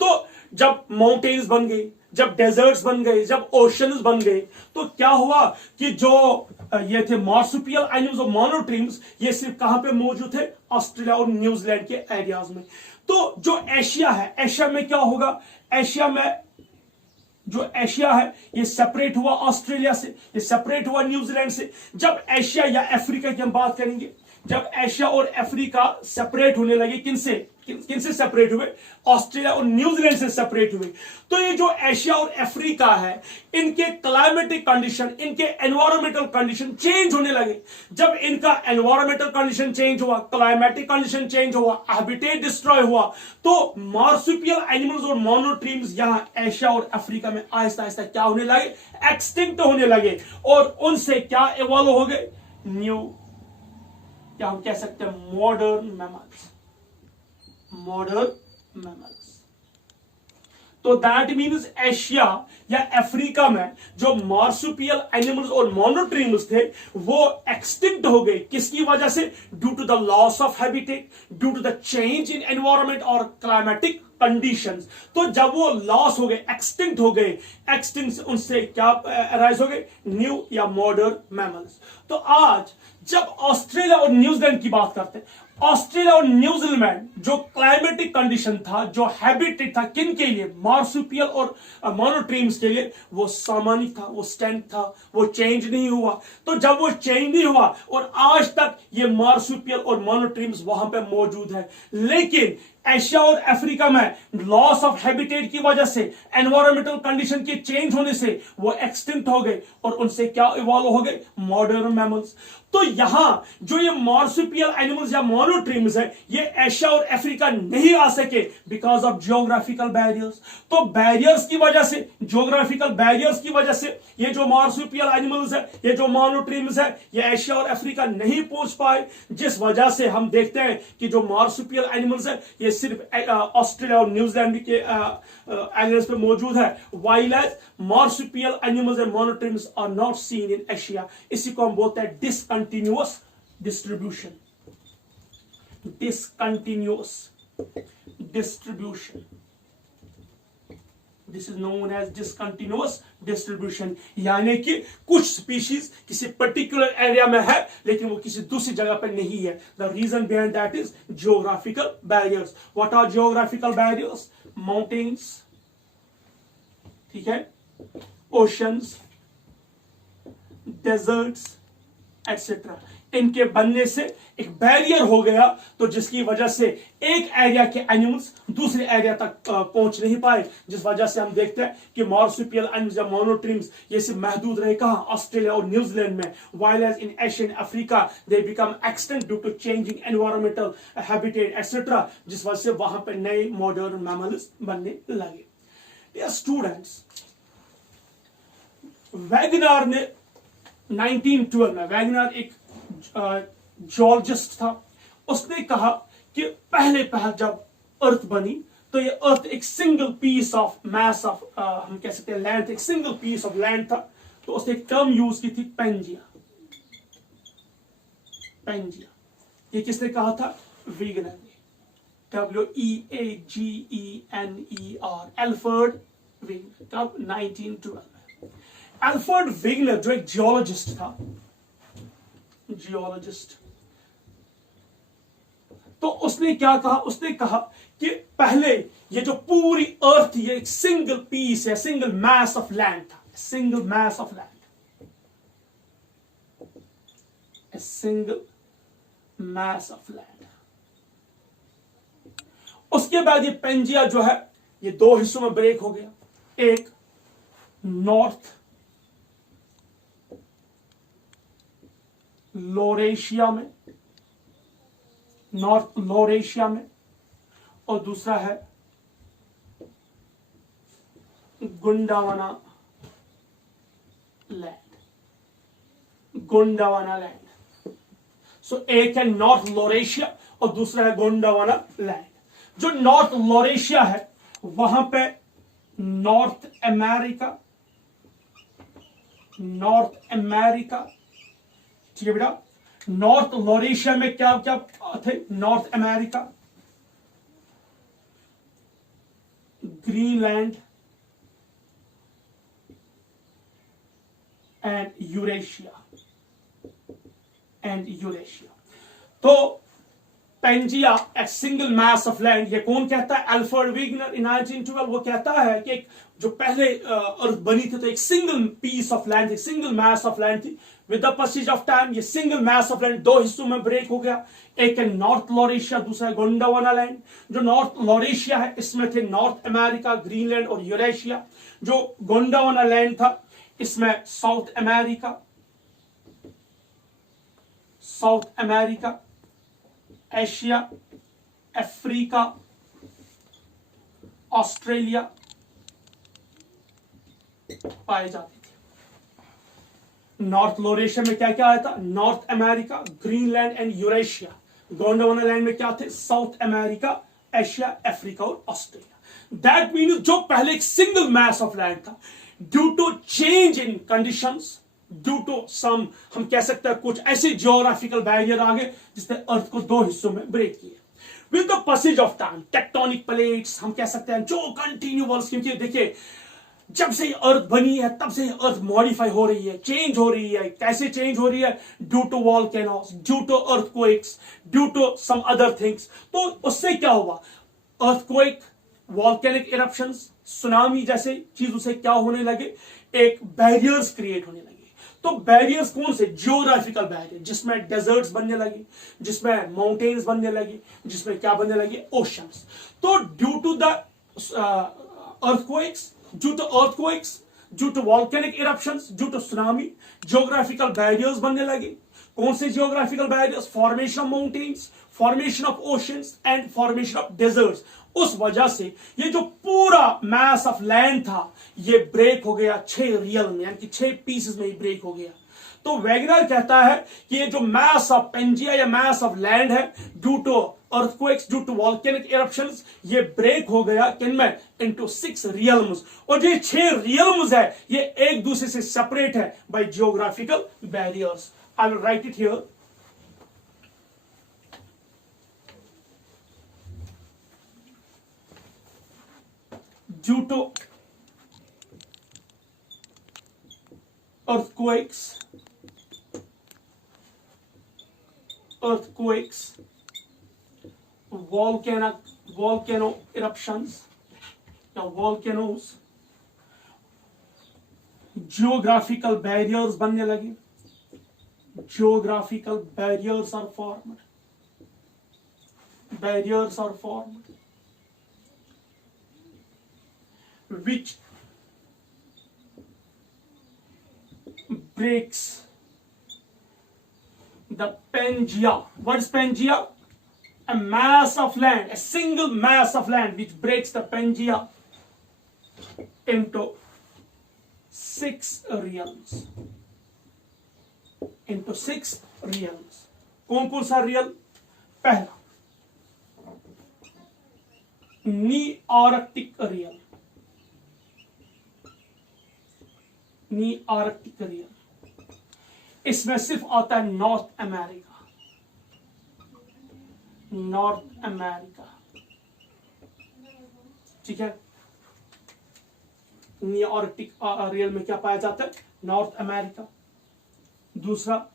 तो जब माउंटेन्स बन गई, जब डेजर्ट्स बन गए, जब ओशंस बन गए, तो क्या हुआ कि जो ये थे मार्सुपियल एनिमल्स और मोनोट्रीम्स, ये सिर्फ कहां पे मौजूद थे, ऑस्ट्रेलिया और न्यूजीलैंड के एरियाज में। तो जो एशिया है, एशिया में क्या होगा, एशिया में जो एशिया है ये सेपरेट हुआ ऑस्ट्रेलिया से, ये सेपरेट हुआ न्यूजीलैंड से। जब एशिया या अफ्रीका की हम बात करेंगे, जब एशिया और अफ्रीका सेपरेट होने लगे, किनसे किनसे सेपरेट हुए, ऑस्ट्रेलिया और न्यूजीलैंड से सेपरेट हुए। तो ये जो एशिया और अफ्रीका है, इनके क्लाइमेटिक कंडीशन, इनके एनवायरमेंटल कंडीशन चेंज होने लगे। जब इनका एनवायरमेंटल कंडीशन चेंज हुआ, क्लाइमेटिक कंडीशन चेंज हुआ, हैबिटेट डिस्ट्रॉय हुआ, तो मार्सुपियल एनिमल्स और मोनोट्रीम्स यहां एशिया और अफ्रीका में आहिस्ता आहिस्ता क्या होने लगे, एक्सटिंक्ट होने लगे, और उनसे क्या इवॉल्व हो गए, न्यू, क्या हम कह सकते हैं, मॉडर्न मैमल्स, मॉडर्न मैमल्स। तो दैट मीन्स एशिया या अफ्रीका में जो मार्सुपियल एनिमल्स और मोनोट्रीम्स थे वो एक्सटिंक्ट हो गए, किसकी वजह से, due to the loss of habitat, due to the change in environment और क्लाइमेटिक कंडीशंस। तो जब वो लॉस हो गए, एक्सटिंक्ट हो गए, एक्सटिंक्ट उनसे क्या अराइज हो गए, न्यू या मॉडर्न मैमल्स। तो आज जब ऑस्ट्रेलिया और न्यूजीलैंड की बात करते हैं, ऑस्ट्रेलिया और न्यूजीलैंड में जो क्लाइमेटिक कंडीशन था, जो हैबिटेट था, किन के लिए, मार्सुपियल और मोनोट्रीम्स के लिए, वो सामान्य था, वो स्टैंड था, वो चेंज नहीं हुआ। तो जब वो चेंज नहीं हुआ और आज तक ये मार्सुपियल और मोनोट्रीम्स वहां पे मौजूद है, लेकिन एशिया और अफ्रीका में लॉस ऑफ हैबिटेट की वजह से, एनवायरमेंटल कंडीशन के चेंज होने से वो एक्सटिंक्ट हो गए और उनसे क्या इवॉल्व हो गए, मॉडर्न मैमल्स। तो यहां जो ये मार्सुपियल एनिमल्स या मोनोट्रीम्स है, ये एशिया और अफ्रीका नहीं आ सके बिकॉज ऑफ जियोग्राफिकल बैरियर्स। तो बैरियर्स की वजह से, जियोग्राफिकल बैरियर्स की वजह से ये जो मार्सुपियल एनिमल्स है, ये जो मोनोट्रीम्स है, ये एशिया और अफ्रीका नहीं पहुंच पाए, जिस वजह से हम देखते हैं कि जो मार्सुपियल एनिमल्स है ये सिर्फ ऑस्ट्रेलिया और न्यूजीलैंड के आइलैंड्स पे मौजूद है, while as marsupial animals and monotremes are not seen in Asia. इसी को हम बोलते हैं discontinuous distribution. discontinuous distribution. This is known as discontinuous distribution. यानी कि कुछ स्पीशीज किसी पर्टिकुलर एरिया में है लेकिन वो किसी दूसरी जगह पर नहीं है. The reason behind that is geographical barriers. What are geographical barriers? Mountains, ठीक है, oceans, deserts, etc. इनके बनने से एक बैरियर हो गया तो जिसकी वजह से एक एरिया के एनिमल्स दूसरे एरिया तक पहुंच नहीं पाए, जिस वजह से हम देखते हैं कि मार्सुपियल एनिमल्स या मोनोट्रिम्स ये सिर्फ महदूद रहे कहां, ऑस्ट्रेलिया और न्यूजीलैंड में, while as in Asian Africa they become extinct due to changing environmental habitat etc. जिस वजह से वहां पर नए मॉडर्न मैमल्स बनने लगे. Dear students, वैगनार ने 1912 में, वैगनार एक जियोलॉजिस्ट था, उसने कहा कि पहले जब अर्थ बनी तो ये अर्थ एक single piece of mass of हम कह सकते हैं लैंड, एक सिंगल पीस ऑफ लैंड था. तो उसने एक टर्म यूज की थी पेंजिया. पेंजिया ये किसने कहा था? वीगनर ने. WEAGENER, Alfred Wegener. कब? 1912 में. एल्फ्रेड वीगनर जो एक जियोलॉजिस्ट था, जियोलॉजिस्ट, तो उसने क्या कहा? उसने कहा कि पहले ये जो पूरी अर्थ थी ये एक सिंगल पीस है, सिंगल मैस ऑफ लैंड था, single mass of land, single mass of land. उसके बाद ये पेंजिया जो है ये दो हिस्सों में ब्रेक हो गया. एक नॉर्थ लोरेशिया में, नॉर्थ लोरेशिया में, और दूसरा है गोंडवाना लैंड, गोंडवाना लैंड. सो एक है नॉर्थ लोरेशिया और दूसरा है गोंडवाना लैंड. जो नॉर्थ लोरेशिया है वहां पे नॉर्थ अमेरिका, नॉर्थ अमेरिका, ठीक है बेटा. नॉर्थ लोरेशिया में क्या क्या थे? North America, Greenland and Eurasia, तो Pangaea a single mass of land, ये कौन कहता है? Alfred Wegener in 1912. वो कहता है कि जो पहले अर्थ बनी थी तो एक सिंगल पीस ऑफ लैंड थी, सिंगल मैस ऑफ लैंड थी. With the passage of time ये सिंगल मैस ऑफ लैंड दो हिस्सों में ब्रेक हो गया. एक है नॉर्थ लोरेशिया, दूसरा है गोंडवाना लैंड. जो नॉर्थ लोरेशिया है इसमें थे नॉर्थ अमेरिका, ग्रीनलैंड और यूरेशिया. जो गोंडवाना लैंड था इसमें south America, Asia, Africa, Australia पाए जाते थे. नॉर्थ लोरेशिया में क्या क्या आया था? North America, Greenland and Eurasia. Gondwana land में क्या थे? साउथ अमेरिका, एशिया, अफ्रीका और ऑस्ट्रेलिया. दैट मीन्स जो पहले एक सिंगल मैस ऑफ लैंड था, due to change in conditions, due to some हम कह सकते हैं कुछ ऐसे जियोग्राफिकल बैरियर आ गए जिसने अर्थ को दो हिस्सों में ब्रेक किया. With the passage of time tectonic plates हम कह सकते हैं जो कंटिन्यूअस, क्योंकि देखिए जब से अर्थ बनी है तब से अर्थ मॉडिफाई हो रही है, चेंज हो रही है. कैसे चेंज हो रही है? Due to volcanoes, due to earthquakes, due to some other things. तो उससे क्या हुआ? अर्थक्वेक, वॉल्केनिक इरप्शंस, सुनामी जैसे चीजों से क्या होने लगे? एक बैरियर्स क्रिएट होने लगे. तो बैरियर्स कौन से? जियोग्राफिकल बैरियर, जिसमें डेजर्ट्स बनने लगे, जिसमें माउंटेन्स बनने लगे, जिसमें क्या बनने लगे? ओशंस. तो due to the earthquakes, due to volcanic eruptions, due to tsunami, geographical barriers बनने लगे. कौन से geographical barriers? Formation of mountains, formation of oceans and formation of deserts. उस वजह से ये जो पूरा mass of land था ये ब्रेक हो गया 6 रियल में, यानी कि 6 पीसेस में ही ब्रेक हो गया. तो वैगनर कहता है कि ये जो mass of Pangaea या mass of land है, due to earthquakes, due to volcanic eruptions, ये ब्रेक हो गया किनमें? into 6 realms. और ये 6 realms है ये एक दूसरे से सेपरेट है by geographical barriers. I will write it here. due to earthquakes, volcano eruptions या volcanoes, geographical barriers बनने लगे, geographical barriers are formed, which breaks the Pangea. What is Pangea? A mass of land, a single mass of land which breaks the Pangea into 6 realms. Into 6 realms. कौन सा real? पहला Nearctic realm. Nearctic realm. इसमें सिर्फ आता है north America, ठीक है। नियोआर्कटिक real में क्या पाया जाता है? North America. दूसरा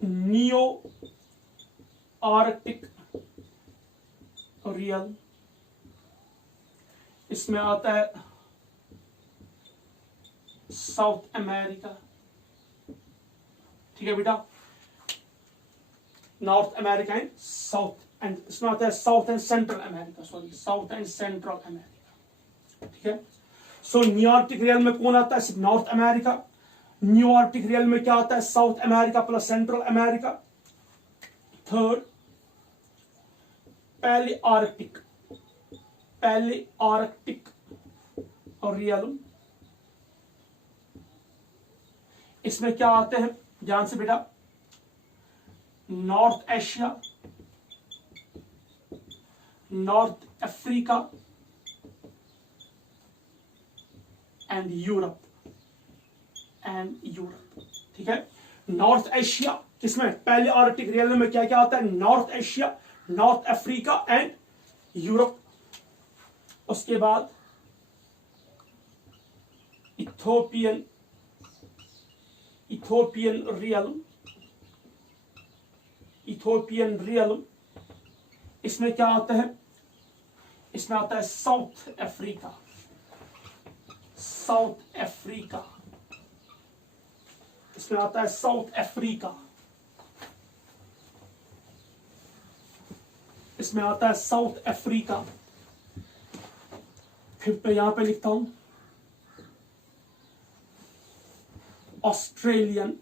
नियो आर्कटिक रियल, इसमें आता है साउथ अमेरिका, ठीक है बेटा। North America and south, and इसमें आता है south and central America, south and central America, ठीक है। सो न्यूआर्कटिक रियल में कौन आता है? सिर्फ North America. Nearctic realm में क्या आता है? South America plus Central America. Third Palearctic realm, इसमें क्या आते हैं? ध्यान से बेटा, North Asia, North Africa and Europe, ठीक है। नॉर्थ एशिया किसमें? पहले आर्कटिक रियल में क्या क्या आता है? North Asia, North Africa and Europe. उसके बाद इथोपियन रियल, इसमें क्या आता है? इसमें आता है साउथ अफ्रीका, इसमें आता है साउथ अफ्रीका, इसमें आता है साउथ अफ्रीका। फिर मैं यहां पे लिखता हूं ऑस्ट्रेलियन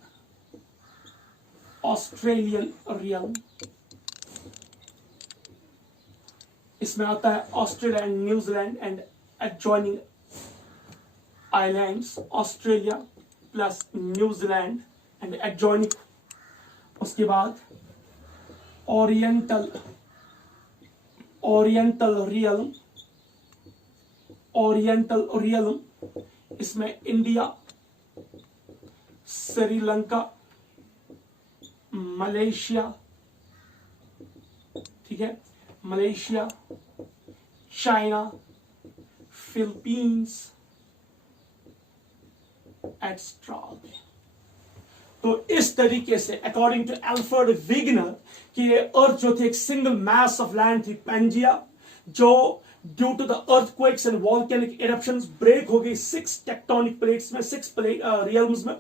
रियल, इसमें आता है Australia and New Zealand and adjoining islands, Australia plus New Zealand and adjoining. उसके बाद ओरिएंटल रियल, इसमें इंडिया, श्रीलंका, मलेशिया, ठीक है, मलेशिया, चाइना, फिलीपींस एक्स्ट्रा। तो इस तरीके से अकॉर्डिंग टू एल्फ्रेड वीगनर कि ये अर्थ जो थी एक सिंगल मैस ऑफ लैंड थी, पेंजिया, जो due to the earthquakes and volcanic eruptions break हो गई 6 टेक्टोनिक प्लेट्स में, 6 रियल्म्स में।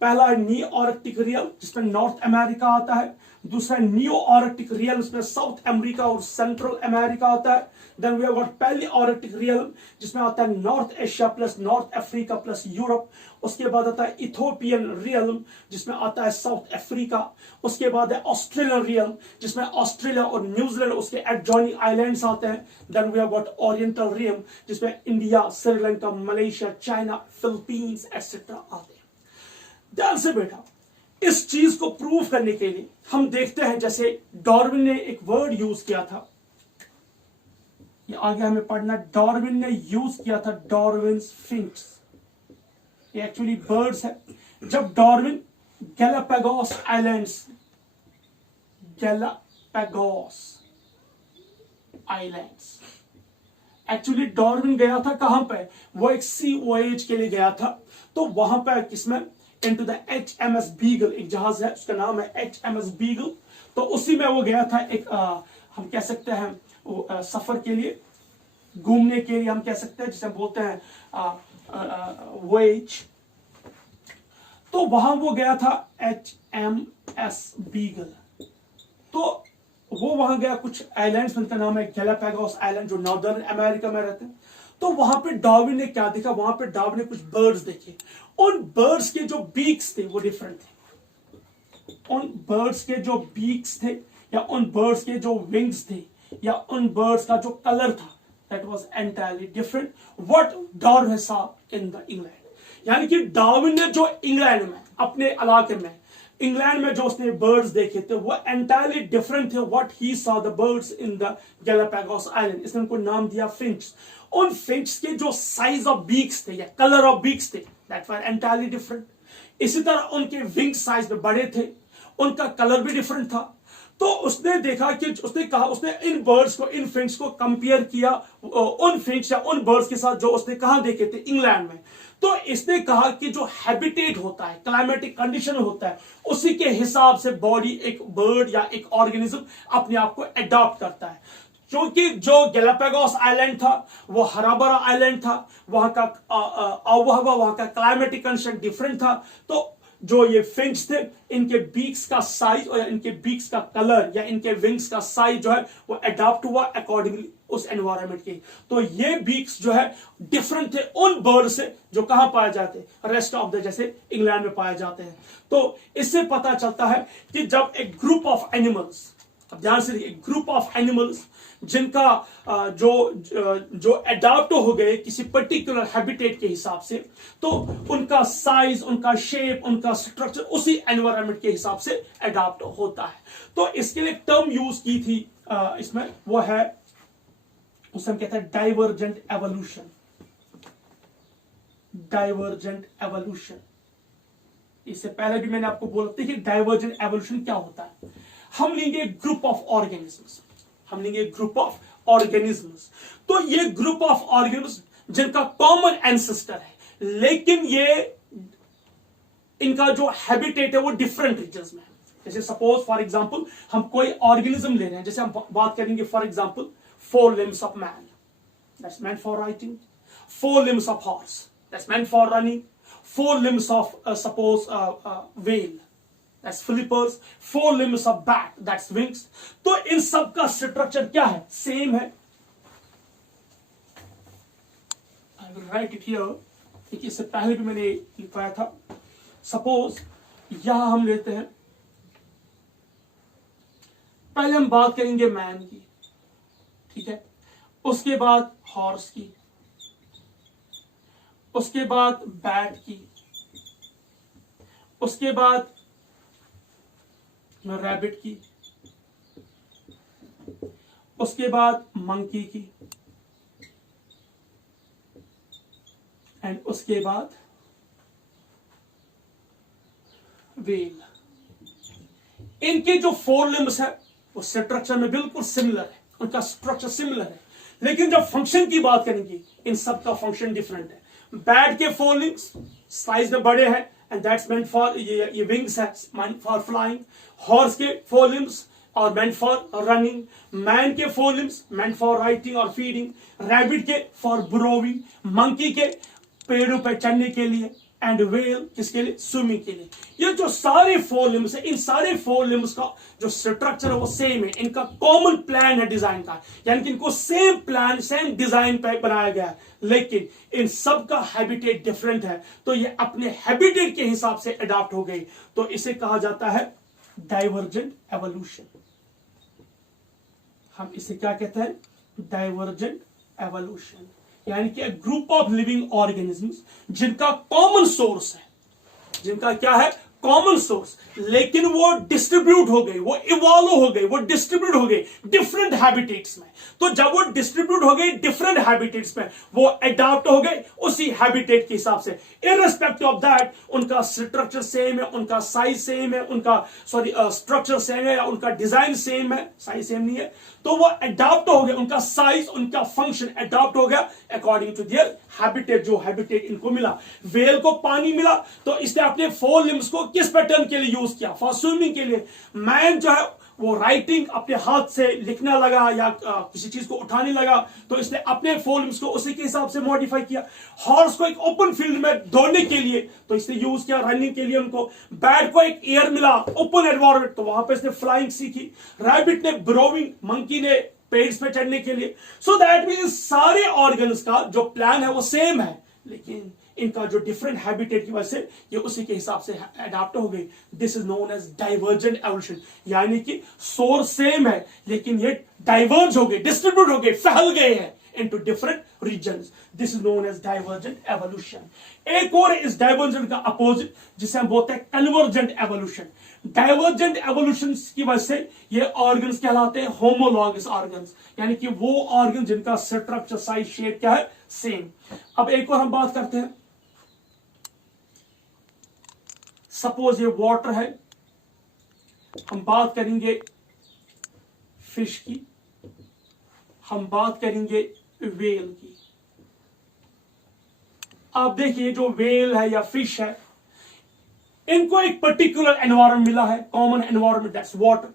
पहला है नी आर्कटिक रियल जिसमें नॉर्थ अमेरिका आता है, दूसरा नियो आर्कटिक रियल इसमें साउथ अमेरिका और सेंट्रल अमेरिका आता है। देन वी हैव गॉट पैली आर्कटिक रियल जिसमें आता है north Asia plus north Africa plus Europe. उसके बाद आता है इथोपियन रियल जिसमें आता है साउथ अफ्रीका। उसके बाद है ऑस्ट्रेलियन रियल जिसमें ऑस्ट्रेलिया और न्यूजीलैंड उसके एडजॉइनिंग आइलैंड्स आते हैं। Then we have got oriental realm जिसमें India, Sri Lanka, Malaysia, China, Philippines etcetera आते हैं। ध्यान से बेटा, इस चीज को प्रूव करने के लिए हम देखते हैं, जैसे डार्विन ने एक वर्ड यूज किया था, ये आगे हमें पढ़ना। डार्विन ने यूज किया था डार्विन्स फिंक्स, ये एक्चुअली बर्ड्स है। जब Darwin Galapagos islands, Galapagos islands. Actually Darwin गया था कहां पे, वो एक सी वॉयेज के लिए गया था, तो वहां पे किसमें, इनटू द HMS बीगल, एक जहाज है उसका नाम है HMS बीगल, तो उसी में वो गया था एक हम कह सकते हैं सफर के लिए, घूमने के लिए हम कह सकते हैं, जिसे हम बोलते हैं वॉयेज। तो वहां वो गया था HMS बीगल, तो वो वहां गया, कुछ आइलैंड्स, उनका नाम है गैलापागोस आइलैंड, जो नॉर्दर्न अमेरिका में रहते हैं। तो वहां पे डार्विन ने क्या देखा, वहां पे डार्विन ने कुछ बर्ड्स देखे, उन बर्ड्स के जो बीक्स थे वो डिफरेंट थे, उन बर्ड्स के जो बीक्स थे या उन बर्ड्स के जो विंग्स थे या उन बर्ड्स का जो कलर था, that was entirely different what Darwin saw in the England. यानी कि डार्विन ने जो इंग्लैंड में, अपने इलाके में, इंग्लैंड में जो उसने बर्ड्स देखे थे वो एंटायरली डिफरेंट थे what he saw the birds in the Galapagos island. इसने उनको नाम दिया फिंच। उन फिंच के जो साइज ऑफ बीक्स थे या कलर ऑफ बीक्स थे, दैट वर एंटायरली डिफरेंट। इसी तरह उनके विंग साइज में बड़े थे, उनका कलर भी डिफरेंट था। तो उसने देखा कि उसने कहा, उसने इन बर्ड्स को, इन फिंच को कंपेयर किया उन फिंच या उन बर्ड्स के साथ जो उसने कहां देखे थे, इंग्लैंड में। तो इसने कहा कि जो हैबिटेट होता है, क्लाइमेटिक कंडीशन होता है, उसी के हिसाब से बॉडी, एक बर्ड या एक ऑर्गेनिज्म अपने आप को अडॉप्ट करता है। क्योंकि जो गैलापागोस आइलैंड था वो हरा भरा आइलैंड था, वहां का आबोहवा, वहां का क्लाइमेटिक कंडीशन डिफरेंट था। तो जो ये फिंच थे, इनके बीक्स का साइज और इनके बीक्स का कलर या इनके विंग्स का साइज जो है वो अडॉप्ट हुआ अकॉर्डिंगली उस एनवायरनमेंट के। तो ये बीक्स जो है डिफरेंट थे उन बर्ड से जो कहां पाए जाते हैं, रेस्ट ऑफ द, जैसे इंग्लैंड में पाए जाते हैं। तो इससे पता चलता है कि जब एक ग्रुप ऑफ एनिमल्स, अब ध्यान से देखिए, ग्रुप ऑफ एनिमल्स जिनका जो अडॉप्ट हो गए किसी पर्टिकुलर हैबिटेट के हिसाब से, तो उनका साइज, उनका शेप, उनका स्ट्रक्चर उसी एनवायरनमेंट के हिसाब से अडॉप्ट होता है। तो इसके लिए टर्म यूज की थी इसमें, वो है, उसे हम कहते हैं डाइवर्जेंट एवोल्यूशन। डाइवर्जेंट एवोल्यूशन, इससे पहले भी मैंने आपको बोला था कि डाइवर्जेंट एवोल्यूशन क्या होता है। हम लेंगे ग्रुप ऑफ ऑर्गेनिजम्स, हम लेंगे ग्रुप ऑफ ऑर्गेनिजम्स, तो ये ग्रुप ऑफ ऑर्गेनिजम्स जिनका कॉमन एंसेस्टर है, लेकिन ये इनका जो हैबिटेट है वो डिफरेंट रीजन्स में है। जैसे सपोज फॉर एग्जांपल हम कोई ऑर्गेनिज्म ले रहे हैं, जैसे हम बात करेंगे for example 4 limbs of man, that's meant for writing. 4 limbs of horse, that's meant for running. 4 limbs of suppose whale, that's flippers. 4 limbs of bat, that's wings. तो इन सब का स्ट्रक्चर क्या है, सेम है। I will write it here, क्योंकि इससे पहले भी मैंने लिखवाया था। सपोज यहां हम लेते हैं, पहले हम बात करेंगे मैन की, ठीक है, उसके बाद हॉर्स की, उसके बाद बैट की, उसके बाद रैबिट की, उसके बाद मंकी की, एंड उसके बाद व्हेल। इनके जो 4 limbs है वो स्ट्रक्चर में बिल्कुल सिमिलर है, उनका स्ट्रक्चर सिमिलर है, लेकिन जब फंक्शन की बात करेंगे इन सब का फंक्शन डिफरेंट है। बैट के 4 limbs साइज में बड़े हैं, एंड दैट्स मेंट फॉर, ये विंग्स है मेंट फॉर फ्लाइंग। हॉर्स के 4 limbs और मेंट फॉर रनिंग। मैन के 4 limbs मेंट फॉर राइटिंग और फीडिंग। रैबिट के फॉर ब्रोविंग। मंकी के पेड़ों पर चढ़ने के लिए, एंड व्हेल किसके लिए, स्विमिंग के लिए। ये जो सारे 4 limbs है, इन सारे 4 limbs का जो स्ट्रक्चर है वो सेम है, इनका कॉमन प्लान है डिजाइन का, यानी कि इनको सेम प्लान, सेम डिजाइन पे बनाया गया है, लेकिन इन सब का हैबिटेट डिफरेंट है। तो ये अपने हैबिटेट के हिसाब से अडॉप्ट हो गई, तो इसे कहा जाता है डाइवर्जेंट एवोल्यूशन। हम इसे क्या कहते हैं, डाइवर्जेंट एवोल्यूशन, यानी कि ग्रुप ऑफ लिविंग ऑर्गेनिजम्स जिनका कॉमन सोर्स है, जिनका क्या है, कॉमन सोर्स, लेकिन वो डिस्ट्रीब्यूट हो गई, वो इवॉल्व हो गई, वो डिस्ट्रीब्यूट हो गई डिफरेंट हैबिटेट्स में। तो जब वो डिस्ट्रीब्यूट हो गई डिफरेंट हैबिटेट्स में, वो अडॉप्ट हो गए उसी हैबिटेट के हिसाब से, इररिस्पेक्टिव ऑफ दैट उनका स्ट्रक्चर सेम है, उनका साइज सेम है, उनका स्ट्रक्चर सेम है, या उनका डिजाइन सेम है, साइज सेम नहीं है, तो वो अडॉप्ट हो गए, उनका साइज, उनका फंक्शन अडॉप्ट हो गया अकॉर्डिंग टू देयर हैबिटेट, जो हैबिटेट इनको मिला। वेल को पानी मिला तो इसने अपने 4 लिम्स को किस पैटर्न के लिए यूज किया? फॉर स्विमिंग के लिए। मैन जो है वो राइटिंग अपने हाथ से लिखने लगा या किसी चीज को उठाने लगा, तो इसने अपने 4 लिम्स को उसी के हिसाब से मॉडिफाई किया। हॉर्स को एक ओपन फील्ड में दौड़ने के लिए तो इसने यूज किया, रनिंग के लिए उनको। बैट को एक एयर मिला, ओपन एनवायरमेंट, तो वहां पे इसने फ्लाइंग सीखी। रैबिट ने ब्रोविंग, मंकी ने पेड्स पे चढ़ने के लिए। सो दैट मीन्स सारे ऑर्गन्स का जो प्लान है वो सेम है, लेकिन इनका जो डिफरेंट हैबिटेट की वजह से ये उसी के हिसाब से अडॉप्ट हो गई। This is known as divergent evolution, यानी कि सोर्स सेम है लेकिन ये डाइवर्ज हो गए, डिस्ट्रीब्यूट हो गए, फैल गए हैं into different regions. This is known as divergent evolution. एक और इस डाइवर्जेंट का अपोजिट जिसे हम बोलते हैं कन्वर्जेंट एवोल्यूशन। डाइवर्जेंट एवोल्यूशन की वजह से ये ऑर्गन्स कहलाते हैं होमोलॉगस ऑर्गन्स, यानी कि वो ऑर्गन जिनका स्ट्रक्चर, साइज, शेप क्या है? सेम। अब एक और हम बात करते हैं, सपोज ये वाटर है, हम बात करेंगे फिश की, हम बात करेंगे वेल की। आप देखिए जो वेल है या फिश है, इनको एक पर्टिकुलर एनवायरमेंट मिला है, कॉमन एनवायरमेंट, दैट्स वाटर।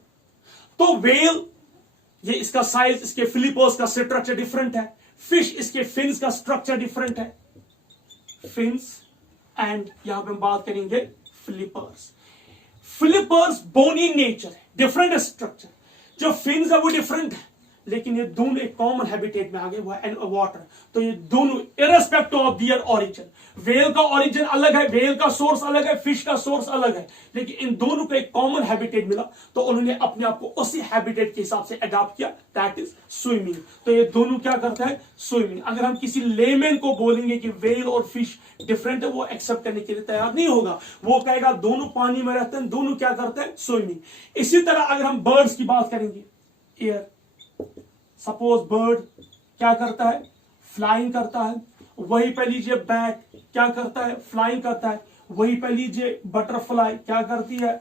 तो वेल, ये इसका साइज, इसके फिलिपर्स का स्ट्रक्चर डिफरेंट है। फिश, इसके फिन्स का स्ट्रक्चर डिफरेंट है, फिन्स, एंड यहां पे हम बात करेंगे फिलिपर्स। फिलिपर्स बोनी नेचर है, डिफरेंट स्ट्रक्चर। जो फिन्स है वो डिफरेंट है, लेकिन ये दोनों एक कॉमन हैबिटेट में आ गए, वो है वाटर। तो ये दोनों irrespective of their origin, whale का ओरिजिन अलग है, वेल का सोर्स अलग है, फिश का सोर्स अलग है, लेकिन इन दोनों को एक कॉमन हैबिटेट मिला, तो उन्होंने अपने आप को उसी हैबिटेट के हिसाब से अडॉप्ट किया, दैट इज स्विमिंग। तो ये दोनों क्या करता है? स्विमिंग। अगर हम किसी लेमैन को बोलेंगे कि वेल और फिश डिफरेंट है, वो एक्सेप्ट करने के लिए तैयार नहीं होगा, वो कहेगा दोनों पानी में रहते हैं, दोनों क्या करते हैं? स्विमिंग। इसी तरह अगर हम बर्ड्स की बात करेंगे, एयर, सपोज बर्ड क्या करता है? फ्लाइंग करता है। वही पे लीजिए बैट क्या करता है? फ्लाइंग करता है। वही पे लीजिए बटरफ्लाई क्या करती है?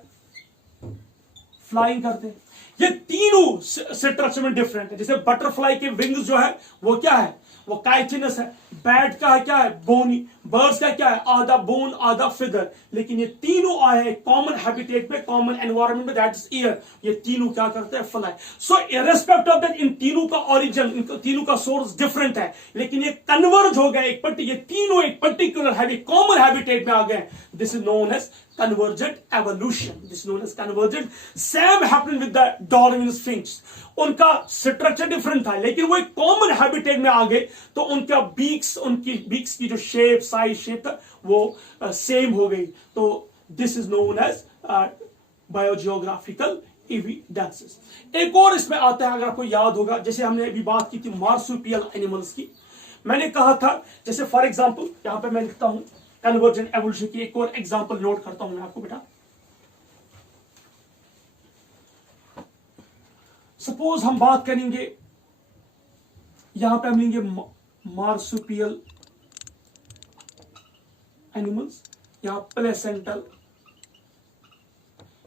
फ्लाइंग करते हैं। ये तीनों स्ट्रक्चर में डिफरेंट है। जैसे बटरफ्लाई के विंग्स जो है वो क्या है? वो काइटिनस है। बैट का है क्या है? बोनी। बर्ड्स का क्या है? आधा बोन आधा फिदर। लेकिन ये तीनों आए हैं कॉमन हैबिटेट में, कॉमन एनवायरनमेंट में, दैट इज एयर। ये तीनों क्या करते हैं? Fly. So irrespective of that in तीनों का ओरिजिन, इन तीनों का सोर्स डिफरेंट है, लेकिन ये कन्वर्ज हो गए, ये तीनों एक पर्टिकुलर हैबिट, कॉमन हैबिटेट में आ गए। This is known as convergent evolution. This is known as convergent. Same happened with the Darwin's finch. उनका स्ट्रक्चर डिफरेंट था, लेकिन वो एक कॉमन हैबिटेट में आ गए, तो उनका उनकी बीक्स की जो शेप, साइज, शेप था वो सेम हो गई। तो this is known as biogeographical evidences. एक और इसमें आता है, अगर आपको याद होगा, जैसे हमने अभी बात की थी मार्सुपियल एनिमल्स की, मैंने कहा था, जैसे फॉर एग्जांपल यहां पे मैं लिखता हूं कन्वर्जेंट एवोल्यूशन की एक और एग्जांपल नोट करता हूं मैं आपको बेटा। सपोज हम बात करेंगे, यहां पे हम लेंगे मार्सुपियल एनिमल्स, यहां प्लेसेंटल।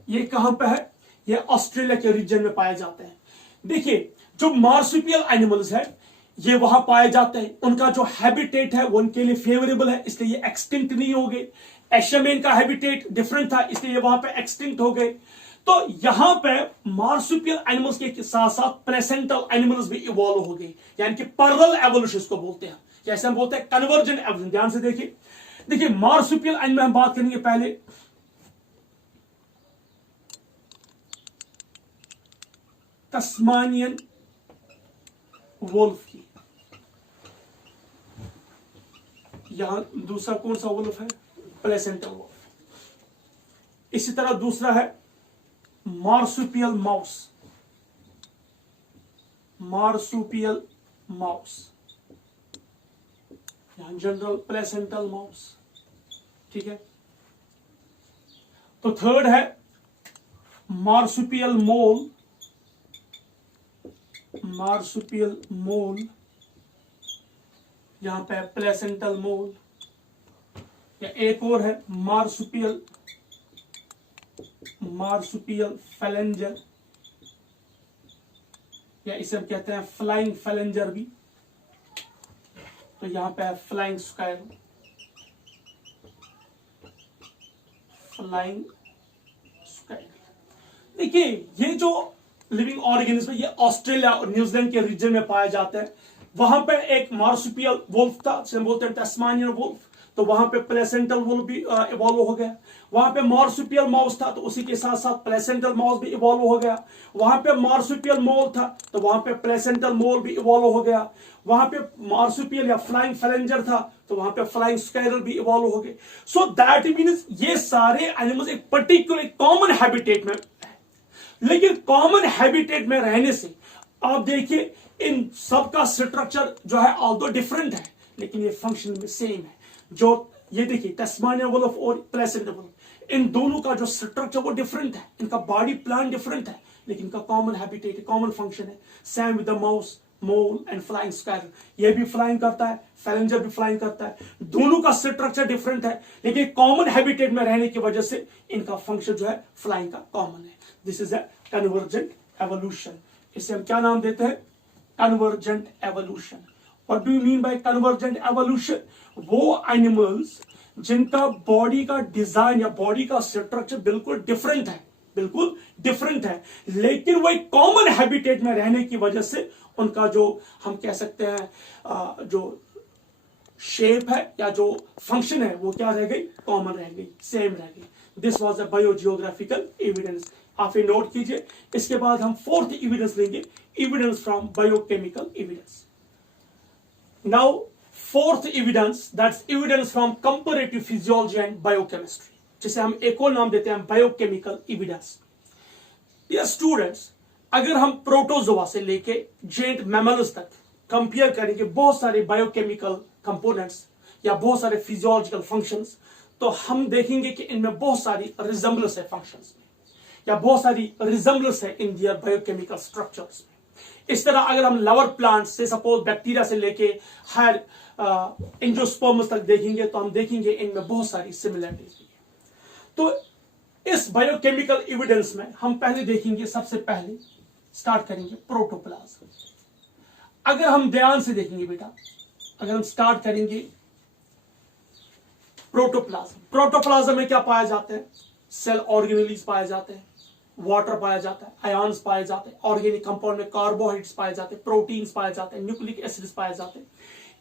ये कहां पे है? ये ऑस्ट्रेलिया के रीजन में पाए जाते हैं। देखिए जो मार्सुपियल एनिमल्स है ये वहां पाए जाते हैं, उनका जो हैबिटेट है वो उनके लिए फेवरेबल है, इसलिए ये एक्सटिंक्ट नहीं हो गए। एशमेन का हैबिटेट डिफरेंट था, इसलिए ये वहां पे एक्सटिंक्ट हो गए। तो यहां पे मार्सुपियल एनिमल्स के साथ साथ प्लेसेंटल एनिमल्स भी इवॉल्व हो गए, यानी कि पैरेलल एवोल्यूशन को बोलते हैं, जैसे हम बोलते हैं कन्वर्जेंट एवोल्यूशन। ध्यान से देखिए मार्सुपियल एनिमल हम बात करेंगे पहले तस्मानियन वुल्फ की। यहां दूसरा कौन सा वुल्फ है? Placental wolf. इसी तरह दूसरा है मार्सुपियल माउस, मार्सुपियल माउस, यहां जनरल प्लेसेंटल माउस, ठीक है। तो थर्ड है मार्सुपियल मोल, मार्सुपियल मोल, यहां पे प्लेसेंटल मोल, या एक और है मार्सुपियल, मार्सुपियल फैलेंजर, या इसे हम कहते हैं फ्लाइंग फैलेंजर भी। तो यहां पे है फ्लाइंग स्क्वायरल, फ्लाइंग स्क्वायरल। देखिए ये जो लिविंग ऑर्गेनिज्म ये ऑस्ट्रेलिया और न्यूजीलैंड के रीजन में पाया जाता है। वहां पे एक मार्सुपियल वुल्फ था, जिसे बोलते हैं टस्मानियन वुल्फ, तो वहां पे प्लेसेंटल वुल्फ भी इवॉल्व हो गया। वहां पे मार्सुपियल माउस था, तो उसी के साथ साथ प्लेसेंटल माउस भी इवॉल्व हो गया। वहां पे मार्सुपियल मोल था, तो वहां पे प्लेसेंटल मोल भी इवॉल्व हो गया। वहां पे मार्सुपियल या फ्लाइंग फैलेंजर था, तो वहां पे फ्लाइंग स्क्वायरल भी इवॉल्व हो गए। सो दैट मीन्स ये सारे एनिमल्स एक पर्टिकुलर कॉमन हैबिटेट में, लेकिन कॉमन हैबिटेट में रहने से आप देखिए इन सबका स्ट्रक्चर जो है ऑल्दो डिफरेंट है, लेकिन ये फंक्शन में सेम है। जो ये देखिए टस्मानियन वुल्फ और प्लेसेंटल वुल्फ, इन दोनों का जो स्ट्रक्चर वो डिफरेंट है, इनका बॉडी प्लान डिफरेंट है, लेकिन इनका कॉमन हैबिटेट है, कॉमन फंक्शन है। Same with the mouse, mole and flying squirrel, ये भी फ्लाइंग करता है, फैलेंजर भी फ्लाइंग करता है। दोनों का स्ट्रक्चर डिफरेंट है, लेकिन कॉमन हैबिटेट में रहने की वजह से इनका फंक्शन जो है फ्लाइंग का कॉमन है। This is a convergent evolution. इसे हम क्या नाम देते हैं? Convergent evolution. What do you mean by convergent evolution? वो एनिमल्स जिनका बॉडी का डिजाइन या बॉडी का स्ट्रक्चर बिल्कुल डिफरेंट है, बिल्कुल डिफरेंट है, लेकिन वो एक कॉमन हैबिटेट में रहने की वजह से उनका जो हम कह सकते हैं जो शेप है या जो फंक्शन है वो क्या रह गई? कॉमन रह गई, सेम रह गई। This was a biogeographical evidence. आप ये नोट कीजिए। इसके बाद हम फोर्थ एविडेंस लेंगे, evidence from biochemical evidence. Now fourth evidence, that's evidence from comparative physiology and biochemistry, जिसे हम एक और नाम देते हैं बायोकेमिकल एविडेंस। डियर स्टूडेंट्स, अगर हम प्रोटोजोआ से लेके जेंट मैमल्स तक कंपेयर करेंगे बहुत सारे बायोकेमिकल कंपोनेंट्स या बहुत सारे फिजियोलॉजिकल फंक्शंस, तो हम देखेंगे कि इनमें बहुत सारी रिजेंबलेंस है फंक्शंस में, या बहुत सारी रिजेंबलेंस है इन दियर बायोकेमिकल स्ट्रक्चर्स में। इस तरह अगर हम लवर प्लांट्स से, सपोज बैक्टीरिया से लेके हायर एंजियोस्पर्म्स तक देखेंगे, तो हम देखेंगे इनमें बहुत सारी सिमिलरिटीज भी है। तो इस बायोकेमिकल एविडेंस में हम पहले देखेंगे, सबसे पहले स्टार्ट करेंगे प्रोटोप्लाज्म। अगर हम ध्यान से देखेंगे बेटा, अगर हम स्टार्ट करेंगे प्रोटोप्लाज्म, प्रोटोप्लाज्म में क्या पाया जाता है? सेल ऑर्गेनेलीज पाए जाते हैं, वाटर पाया जाता है, आयन्स पाए जाते हैं, ऑर्गेनिक कंपाउंड में कार्बोहाइड्रेट्स पाए जाते हैं, प्रोटीन्स पाए जाते हैं, न्यूक्लिक एसिड्स पाए जाते हैं।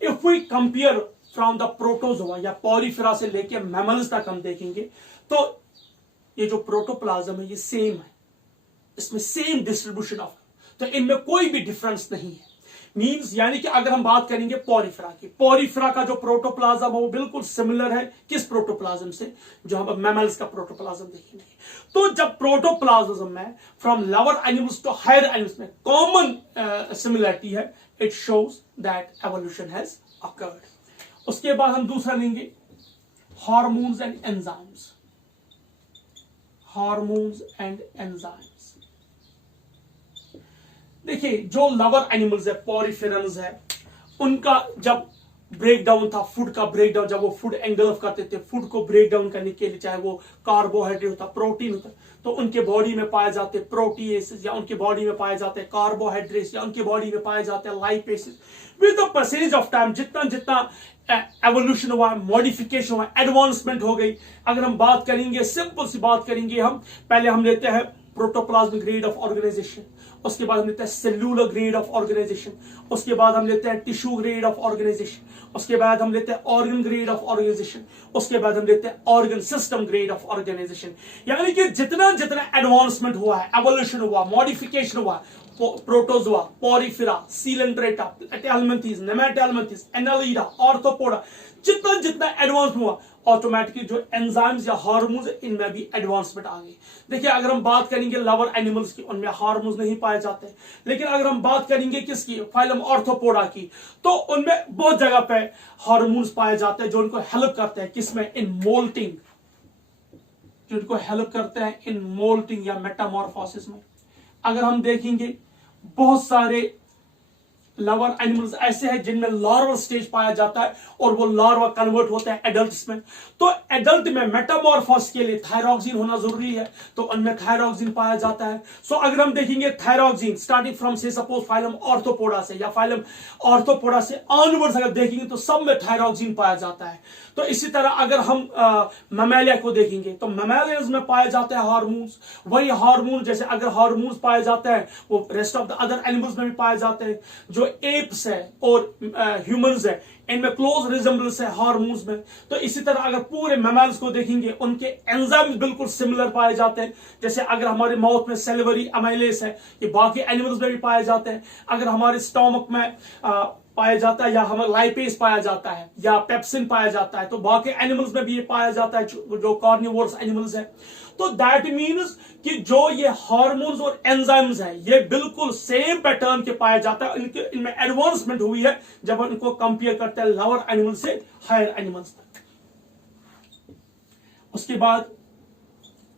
If we compare from the protozoa या पॉलीफेरा से लेकर मैमल्स तक हम देखेंगे, तो ये जो प्रोटोप्लाज्म है ये सेम है, इसमें सेम डिस्ट्रीब्यूशन ऑफ, तो इनमें कोई भी डिफरेंस नहीं है। मींस यानी कि अगर हम बात करेंगे पॉलीफेरा की, पॉलीफेरा का जो प्रोटोप्लाज्म है वो बिल्कुल सिमिलर है किस प्रोटोप्लाज्म से? जो हम मैमल्स का प्रोटोप्लाज्म देखेंगे। तो जब प्रोटोप्लाज्म में from lower animals to higher animals में कॉमन सिमिलरिटी है, it shows that evolution has occurred. उसके बाद हम दूसरा लेंगे hormones and enzymes, hormones and enzymes. देखिए जो लवर एनिमल्स है, पॉलीफेरन्स है, उनका जब ब्रेक डाउन था, फूड का ब्रेक डाउन, जब वो फूड एंगल्फ करते थे, फूड को ब्रेक डाउन करने के लिए, चाहे वो कार्बोहाइड्रेट होता, प्रोटीन होता, तो उनके बॉडी में पाए जाते प्रोटीएसेस, या उनके बॉडी में पाए जाते कार्बोहाइड्रेट्स, या उनके बॉडी में पाए जाते lipases. With the passage of time जितना जितना एवोल्यूशन हुआ, मॉडिफिकेशन हुआ, एडवांसमेंट हो गई। अगर हम बात करेंगे, सिंपल सी बात करेंगे, हम पहले हम लेते हैं प्रोटोप्लाज्मिक ग्रेड ऑफ ऑर्गेनाइजेशन, उसके बाद हम लेते हैं सेल्यूलर ग्रेड ऑफ ऑर्गेनाइजेशन, उसके बाद हम लेते हैं टिश्यू ग्रेड ऑफ ऑर्गेनाइजेशन, उसके बाद हम लेते हैं ऑर्गन ग्रेड ऑफ ऑर्गेनाइजेशन, उसके बाद हम लेते हैं organ system grade of organisation. यानी कि जितना जितना एडवांसमेंट हुआ है, एवोल्यूशन हुआ, मॉडिफिकेशन हुआ, protozoa, porifera, coelenterata, helminthes, nematohelminthes, annelida, arthropoda, जितना जितना एडवांस हुआ, ऑटोमेटिकली जो एंजाइम्स या हार्मोन्स इनमें भी एडवांसमेंट आ गई। देखिए अगर हम बात करेंगे लवर एनिमल्स की, उनमें हार्मोन्स नहीं पाए जाते, लेकिन अगर हम बात करेंगे किसकी, फाइलम ऑर्थोपोडा की, तो उनमें बहुत जगह पे हार्मोन्स पाए जाते हैं जो उनको हेल्प करते हैं किसमें, इन मोल्टिंग, जो इनको हेल्प करते हैं इन मोल्टिंग या मेटामॉर्फोसिस में। अगर हम देखेंगे बहुत सारे लवर एनिमल्स ऐसे हैं जिनमें लार्वल स्टेज पाया जाता है और वो लार्वा कन्वर्ट होते हैं एडल्ट्स में। तो एडल्ट में मेटामॉर्फोसिस के लिए थायरॉक्सिन होना जरूरी है, तो उनमें थायरॉक्सिन पाया जाता है। सो अगर हम देखेंगे थायरॉक्सिन स्टार्टिंग फ्रॉम से सपोज फाइलम ऑर्थोपोडा से या फाइलम ऑर्थोपोडा से ऑनवर्ड्स अगर देखेंगे तो सब में थायरॉक्सिन पाया जाता है। तो इसी तरह अगर हम ममेलिया को देखेंगे तो ममेलियंस में पाए जाते हैं हार्मोन्स। वही हार्मोन जैसे अगर हार्मोन्स पाए जाते हैं वो rest of the other animals में भी पाए जाते हैं। जो एप्स है और ह्यूमंस है इनमें क्लोज रिजेंबलेंस है हार्मोन्स में। तो इसी तरह अगर पूरे मैमल्स को देखेंगे उनके एंजाइम्स बिल्कुल सिमिलर पाए जाते हैं। जैसे अगर हमारे माउथ में सेलिवरी अमाइलेज है ये बाकी एनिमल्स में भी पाए जाते हैं। अगर हमारे स्टोमक में पाया जाता है या हमें लाइपेज पाया जाता है या पेप्सिन पाया जाता है तो बाकी एनिमल्स में भी ये पाया जाता है जो कार्निवोरस एनिमल्स है। तो दैट मीन्स कि जो ये हार्मोन्स और एंजाइम्स हैं ये बिल्कुल सेम पैटर्न के पाया जाता है। इनमें एडवांसमेंट हुई है जब इनको कंपेयर करते हैं लोअर एनिमल से हायर एनिमल्स तक। उसके बाद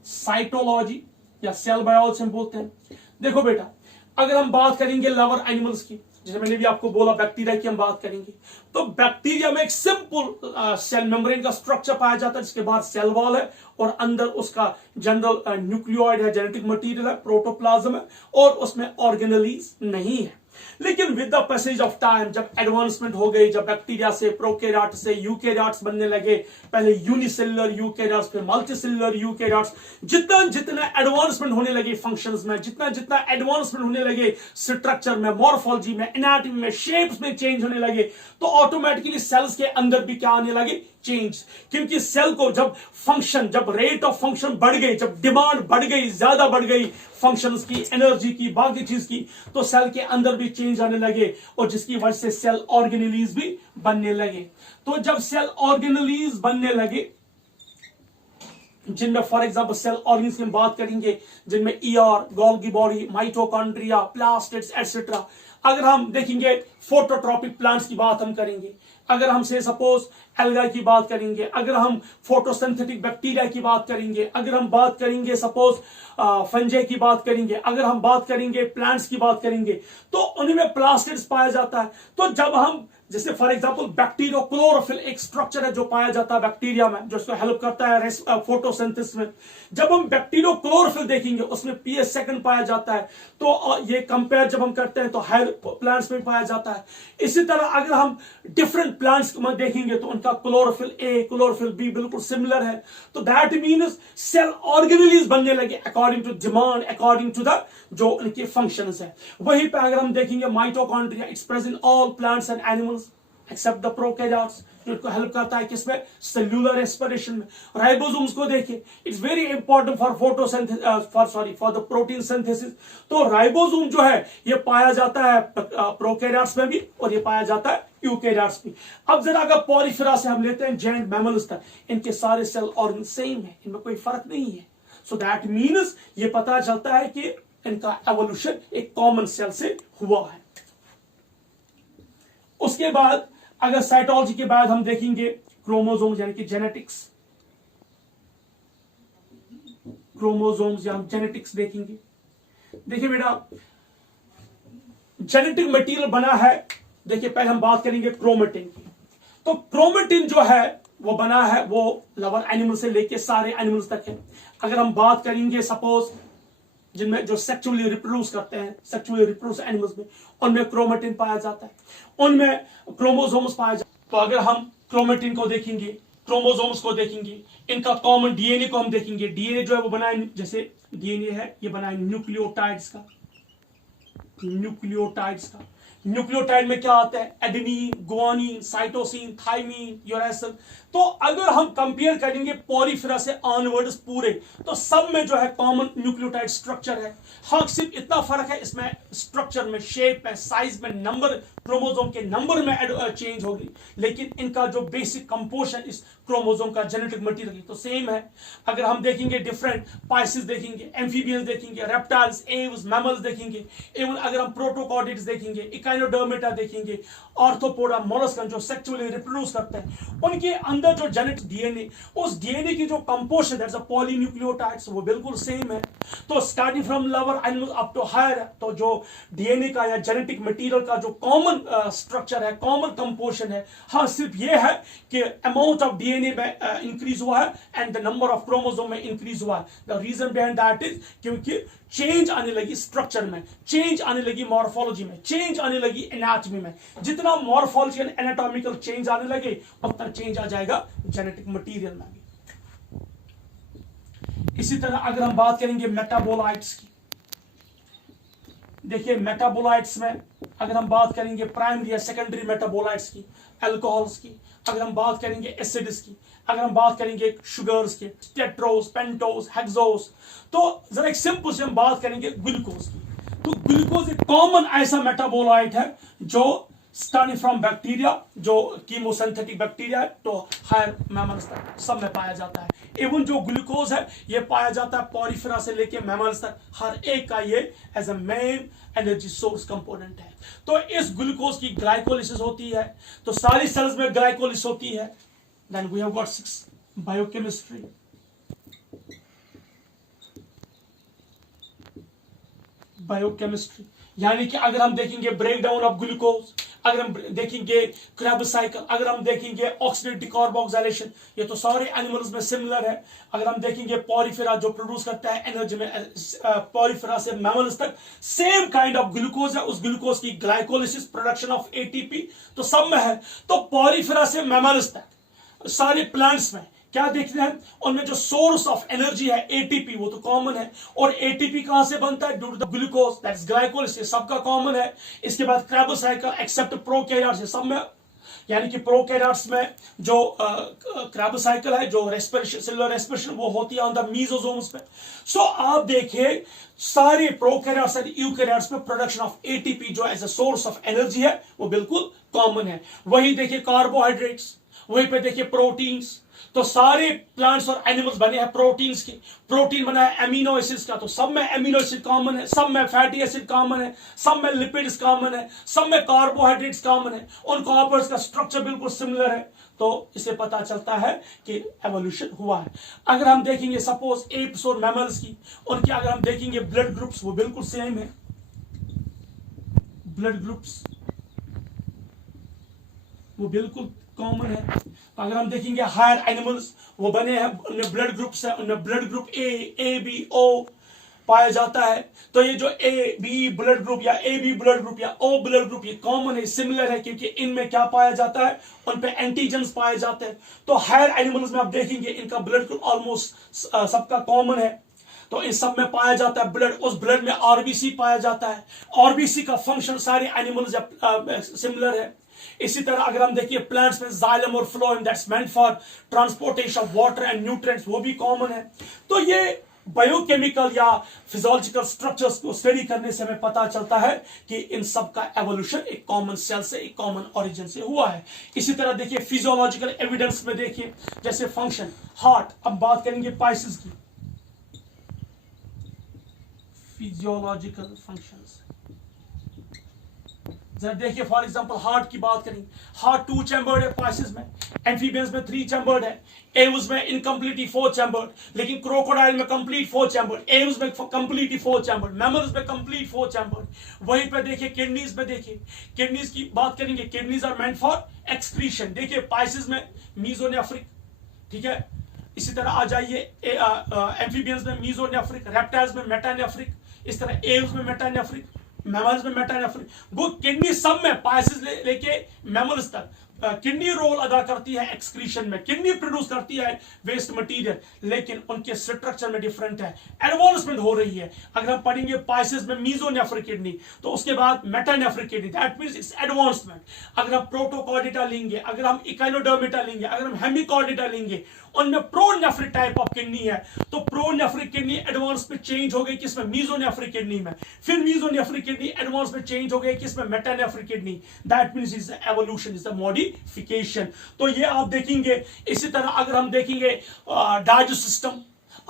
साइटोलॉजी या सेल बायोलॉजी हम बोलते हैं। देखो बेटा अगर हम बात करेंगे लोअर एनिमल्स की, जैसे मैंने भी आपको बोला बैक्टीरिया की हम बात करेंगे, तो बैक्टीरिया में एक सिंपल सेल मेम्ब्रेन का स्ट्रक्चर पाया जाता है जिसके बाद सेल वॉल है और अंदर उसका जनरल न्यूक्लियोइड है, जेनेटिक मटेरियल है, प्रोटोप्लाज्म है और उसमें ऑर्गेनेलीज नहीं है। लेकिन with the passage of time जब एडवांसमेंट हो गई, जब बैक्टीरिया से प्रोकैरियोट से यूकैरियोट्स बनने लगे, पहले यूनिसेलुलर यूकैरियोट्स फिर मल्टीसेलुलर यूकैरियोट्स, जितना जितना एडवांसमेंट होने लगे फंक्शंस में, जितना जितना एडवांसमेंट होने लगे स्ट्रक्चर में, मॉर्फोलॉजी में, एनाटॉमी में, शेप्स में चेंज होने लगे, तो ऑटोमेटिकली सेल्स के अंदर भी क्या आने लगे चेंज। क्योंकि सेल को जब फंक्शन, जब रेट ऑफ फंक्शन बढ़ गई, जब डिमांड बढ़ गई, ज्यादा बढ़ गई फंक्शंस की, एनर्जी की, बाकी चीज की, तो सेल के अंदर भी चेंज आने लगे और जिसकी वजह से सेल ऑर्गेनेलीज भी बनने लगे। तो जब सेल ऑर्गेनेलीज बनने लगे जिनमें फॉर एग्जांपल सेल ऑर्गन्स की हम बात करेंगे जिनमें ER, Golgi body, mitochondria, plastids etcetera. अगर हम देखेंगे फोटोट्रॉपिक प्लांट्स की बात हम करेंगे, अगर हम से सपोज एल्गा की बात करेंगे, अगर हम फोटोसिंथेटिक बैक्टीरिया की बात करेंगे, अगर हम बात करेंगे सपोज फंजे की बात करेंगे, अगर हम बात करेंगे प्लांट्स की बात करेंगे, तो उनमें प्लास्टिड्स पाया जाता है। तो जब हम जैसे फॉर एग्जांपल बैक्टीरिया क्लोरोफिल एक स्ट्रक्चर है जो पाया जाता है बैक्टीरिया में जो इसको हेल्प करता है फोटोसिंथेसिस में। जब हम बैक्टीरिया क्लोरोफिल देखेंगे उसमें पीएच सेकंड पाया जाता है। तो ये कंपेयर जब हम करते हैं तो हायर प्लांट्स में पाया जाता है। इसी तरह अगर हम डिफरेंट प्लांट्स में देखेंगे तो उनका क्लोरोफिल ए, क्लोरोफिल बी बिल्कुल सिमिलर है। तो दैट मीन्स सेल ऑर्गेनेलीज बनने लगे according to demand, according to the जो उनके फंक्शंस है। वहीं पे अगर हम देखेंगे mitochondria it's present all plants and animals except the prokaryotes, जो इनको हेल्प करता है किसमें, सेल्यूलर रेस्पिरेशन में। राइबोसोम्स को देखिए, it's very important for for the protein synthesis. तो राइबोसोम जो है ये पाया जाता है प्रोकैरियोट्स में भी और ये पाया जाता है यूकैरियोट्स में। अब जरा अगर पॉलीफेरा से हम लेते हैं जायंट मैमल्स तक, इनके सारे सेल ऑर्गन सेम है, इनमें कोई फर्क नहीं है। सो दैट मीन्स ये पता चलता है कि इनका एवोल्यूशन एक कॉमन सेल से हुआ है। उसके बाद अगर साइटोलॉजी के बाद हम देखेंगे क्रोमोसोम्स यानी कि जेनेटिक्स, क्रोमोसोम्स या हम जेनेटिक्स देखेंगे। देखिए बेटा जेनेटिक मटेरियल बना है, देखिए पहले हम बात करेंगे क्रोमेटिन की। तो क्रोमेटिन जो है वो बना है वो लोअर एनिमल से लेके सारे एनिमल्स तक है। अगर हम बात करेंगे सपोज जिनमें जो सेक्सुअली रिप्रोड्यूस करते हैं, सेक्सुअली रिप्रोड्यूस एनिमल्स में, उनमें क्रोमेटिन पाया जाता है, उनमें क्रोमोसोम्स पाया जाता है। तो अगर हम क्रोमेटिन को देखेंगे, क्रोमोसोम्स को देखेंगे, इनका कॉमन डीएनए को हम देखेंगे। डीएनए जो है वो बना है, जैसे डीएनए है ये बना है न्यूक्लियोटाइड्स का, न्यूक्लियोटाइड्स का। न्यूक्लियोटाइड में क्या आता है, adenine, guanine, cytosine, thymine, uracil. तो अगर हम कंपेयर करेंगे पॉलीफेरा से ऑनवर्ड्स पूरे, तो सब में जो है कॉमन न्यूक्लियोटाइड स्ट्रक्चर है। हाँ सिर्फ इतना फर्क है इसमें स्ट्रक्चर में, शेप में, साइज में, नंबर, क्रोमोसोम के नंबर में चेंज होगी, लेकिन इनका जो बेसिक कंपोजिशन इस क्रोमोसोम का जेनेटिक मटेरियल तो सेम है। अगर हम देखेंगे डिफरेंट पाइसिस देखेंगे, एम्फीबियंस देखेंगे, रेप्टाइल्स, एव्स, मैमल्स देखेंगे, इवन अगर हम प्रोटोकॉर्डेट्स देखेंगे, इकाइनोडर्मेटा देखेंगे, आर्थ्रोपोडा, मोलस्कन जो सेक्सुअली रिप्रोड्यूस करते हैं, उनके अंदर जो जेनेटिक डीएनए, उस डीएनए की जो कंपोजिशन दैट्स अ पॉलीन्यूक्लियोटाइड्स वो बिल्कुल सेम है। तो starting from lower animal up to higher, तो जो डीएनए का या जेनेटिक मटेरियल का जो कॉमन स्ट्रक्चर है, कॉमन कंपोजिशन है, हाँ सिर्फ ये है कि अमाउंट ऑफ डीएनए में इंक्रीज हुआ है and the number of chromosome में इंक्रीज हुआ है। The reason behind that is क्योंकि चेंज आने लगी स्ट्रक्चर में, चेंज आने लगी मॉर्फोलॉजी में, चेंज आने लगी एनाटॉमी में। जितना मॉर्फोलॉजी एंड एनाटॉमिकल चेंज आने लगे उतना चेंज आ जाएगा जेनेटिक मटेरियल में भी। इसी तरह अगर हम बात करेंगे मेटाबोलाइट्स की, देखिए मेटाबोलाइट्स में अगर हम बात करेंगे प्राइमरी या सेकेंडरी मेटाबोलाइट्स की, अल्कोहल्स की, अगर हम बात करेंगे एसिड्स की, अगर हम बात करेंगे शुगर्स के, टेट्रोस, पेंटोस, हेक्सोस, तो जरा एक सिंपल से हम बात करेंगे ग्लूकोज की। तो ग्लूकोज एक कॉमन ऐसा मेटाबोलाइट है जो स्टार्टिंग फ्रॉम बैक्टीरिया, जो कीमोसिंथेटिक बैक्टीरिया है, तो हायर मैमल्स तक सब में पाया जाता है। इवन जो ग्लूकोज है ये पाया जाता है पॉरीफेरा से लेके मैमल्स तक, हर एक का ये as a main energy source component है। तो इस ग्लूकोज की ग्लाइकोलिसिस होती है, तो सारी सेल्स में ग्लाइकोलिसिस होती है। Then we have got 6 biochemistry. Biochemistry यानी कि अगर हम देखेंगे ब्रेक डाउन ऑफ ग्लूकोज, अगर हम देखेंगे क्रेब्स साइकिल, अगर हम देखेंगे ऑक्सीडेटिव डिकार्बोक्सिलेशन, ये तो सारे एनिमल्स में सिमिलर है। अगर हम देखेंगे पॉरीफेरा जो प्रोड्यूस करता है एनर्जी में, पॉरीफेरा से मैमल्स तक सेम काइंड ऑफ ग्लूकोज है, उस ग्लूकोज की ग्लाइकोलिसिस, प्रोडक्शन ऑफ एटीपी तो सब में है। तो पॉरीफेरा से मैमल्स तक सारे प्लांट्स में क्या देखते हैं, उनमें जो सोर्स ऑफ एनर्जी है एटीपी वो तो कॉमन है, और एटीपी कहां से बनता है, due to the glucose that's glycolysis, सबका कॉमन है। इसके बाद क्रेब्स साइकिल एक्सेप्ट प्रोकैरियोट्स, सब में यानी कि प्रोकैरियोट्स में जो क्रेब्स साइकिल है, जो रेस्पिरेशन, सेलुलर रेस्पिरेशन वो होती है ऑन द मीजोसोम्स में। सो आप देखिए सारे प्रोकैरियोट्स और यूकैरियोट्स में प्रोडक्शन ऑफ एटीपी जो as a source of energy है वो बिल्कुल कॉमन है। वही देखिए कार्बोहाइड्रेट्स, वहीं पे देखिए प्रोटीन्स, तो सारे प्लांट्स और एनिमल्स बने हैं प्रोटीन्स के। प्रोटीन बना है एमिनो एसिड्स का, तो सब में एमिनो एसिड कॉमन है, सब में फैटी एसिड कॉमन है, सब में लिपिड्स कॉमन है, सब में कार्बोहाइड्रेट्स कॉमन है, उन कॉर्पस का स्ट्रक्चर बिल्कुल सिमिलर है। तो इससे पता चलता है कि एवोल्यूशन हुआ है। अगर हम देखेंगे सपोज एप्स और मैमल्स की, उनके अगर हम देखेंगे ब्लड ग्रुप्स वो बिल्कुल सेम है। ब्लड ग्रुप्स वो बिल्कुल कॉमन है। अगर हम देखेंगे हायर एनिमल्स वो बने हैं, उनमें ब्लड ग्रुप्स है, उनमें blood group A B O पाया जाता है। तो ये जो ए बी ब्लड ग्रुप या ए बी ब्लड ग्रुप या ओ ब्लड ग्रुप ये कॉमन है, सिमिलर है, क्योंकि इनमें क्या पाया जाता है, उन पे एंटीजेंस पाए जाते हैं। तो हायर एनिमल्स में आप देखेंगे इनका ब्लड ग्रुप ऑलमोस्ट सबका कॉमन है, तो इन सब में पाया जाता है ब्लड। उस ब्लड में आरबीसी पाया जाता है, आरबीसी का फंक्शन सारे एनिमल्स सिमिलर है। इसी तरह अगर हम देखिए प्लांट्स में जाइलम और phloem that's meant for transportation of water and nutrients वो भी कॉमन है। तो ये बायोकेमिकल या फिजियोलॉजिकल स्ट्रक्चर्स को स्टडी करने से हमें पता चलता है कि इन सब का एवोल्यूशन एक कॉमन सेल से, एक कॉमन ओरिजिन से हुआ है। इसी तरह देखिए फिजियोलॉजिकल एविडेंस में देखिए जैसे फंक्शन हार्ट, अब बात करेंगे पाइसेस की, फिजियोलॉजिकल फंक्शंस जरा देखिए फॉर एग्जांपल हार्ट की बात करेंगे, हार्ट 2 चैम्बर्ड है पाइसेस में, एम्फीबियंस में 3 चैम्बर्ड है, एव्स में इनकम्प्लीटली 4 चैम्बर्ड, लेकिन क्रोकोडाइल में कंप्लीट 4 चैम्बर्ड, एव्स में कंप्लीटली 4 चैम्बर्ड, मैमल्स में कंप्लीट 4 चैम्बर्ड। वहीं पे देखिए किडनीज में, देखिए किडनीज की बात करेंगे, kidneys are meant for excretion. देखिए पाइसेस में मीजोनेफ्रिक, ठीक है। इसी तरह आ जाइए एम्फीबियंस में मीजोनेफ्रिक, रेप्टाइल्स में मेटानेफ्रिक, इस तरह एव्स में मेटानेफ्रिक, मैमल्स में मेटानेफ्रिक। वो किडनी सब में पाइसेस लेके मैमल्स तक किडनी रोल अदा करती है एक्सक्रीशन में, किडनी प्रोड्यूस करती है वेस्ट मटेरियल, लेकिन उनके स्ट्रक्चर में डिफरेंट है, एडवांसमेंट हो रही है। अगर हम पढ़ेंगे पाइसेस में मीजोनेफ्रिक किडनी, तो उसके बाद metanephric kidney, that means it's advancement. अगर हम प्रोटोकॉर्डिटा लेंगे, अगर हम इकाइनोडर्मिटा लेंगे, अगर हम हेमिकॉर्डिटा लेंगे, उनमें प्रोनेफ्रिक टाइप ऑफ किडनी है। तो प्रोनेफ्रिक किडनी एडवांस में चेंज हो गई किसमें, मीजोनेफ्रिक किडनी में। फिर मीजोनेफ्रिक किडनी एडवांस में चेंज हो गई किसमें, metanephric kidney. That means is the evolution, is the modification. तो ये आप देखेंगे। इसी तरह अगर हम देखेंगे डाइजेस्ट सिस्टम,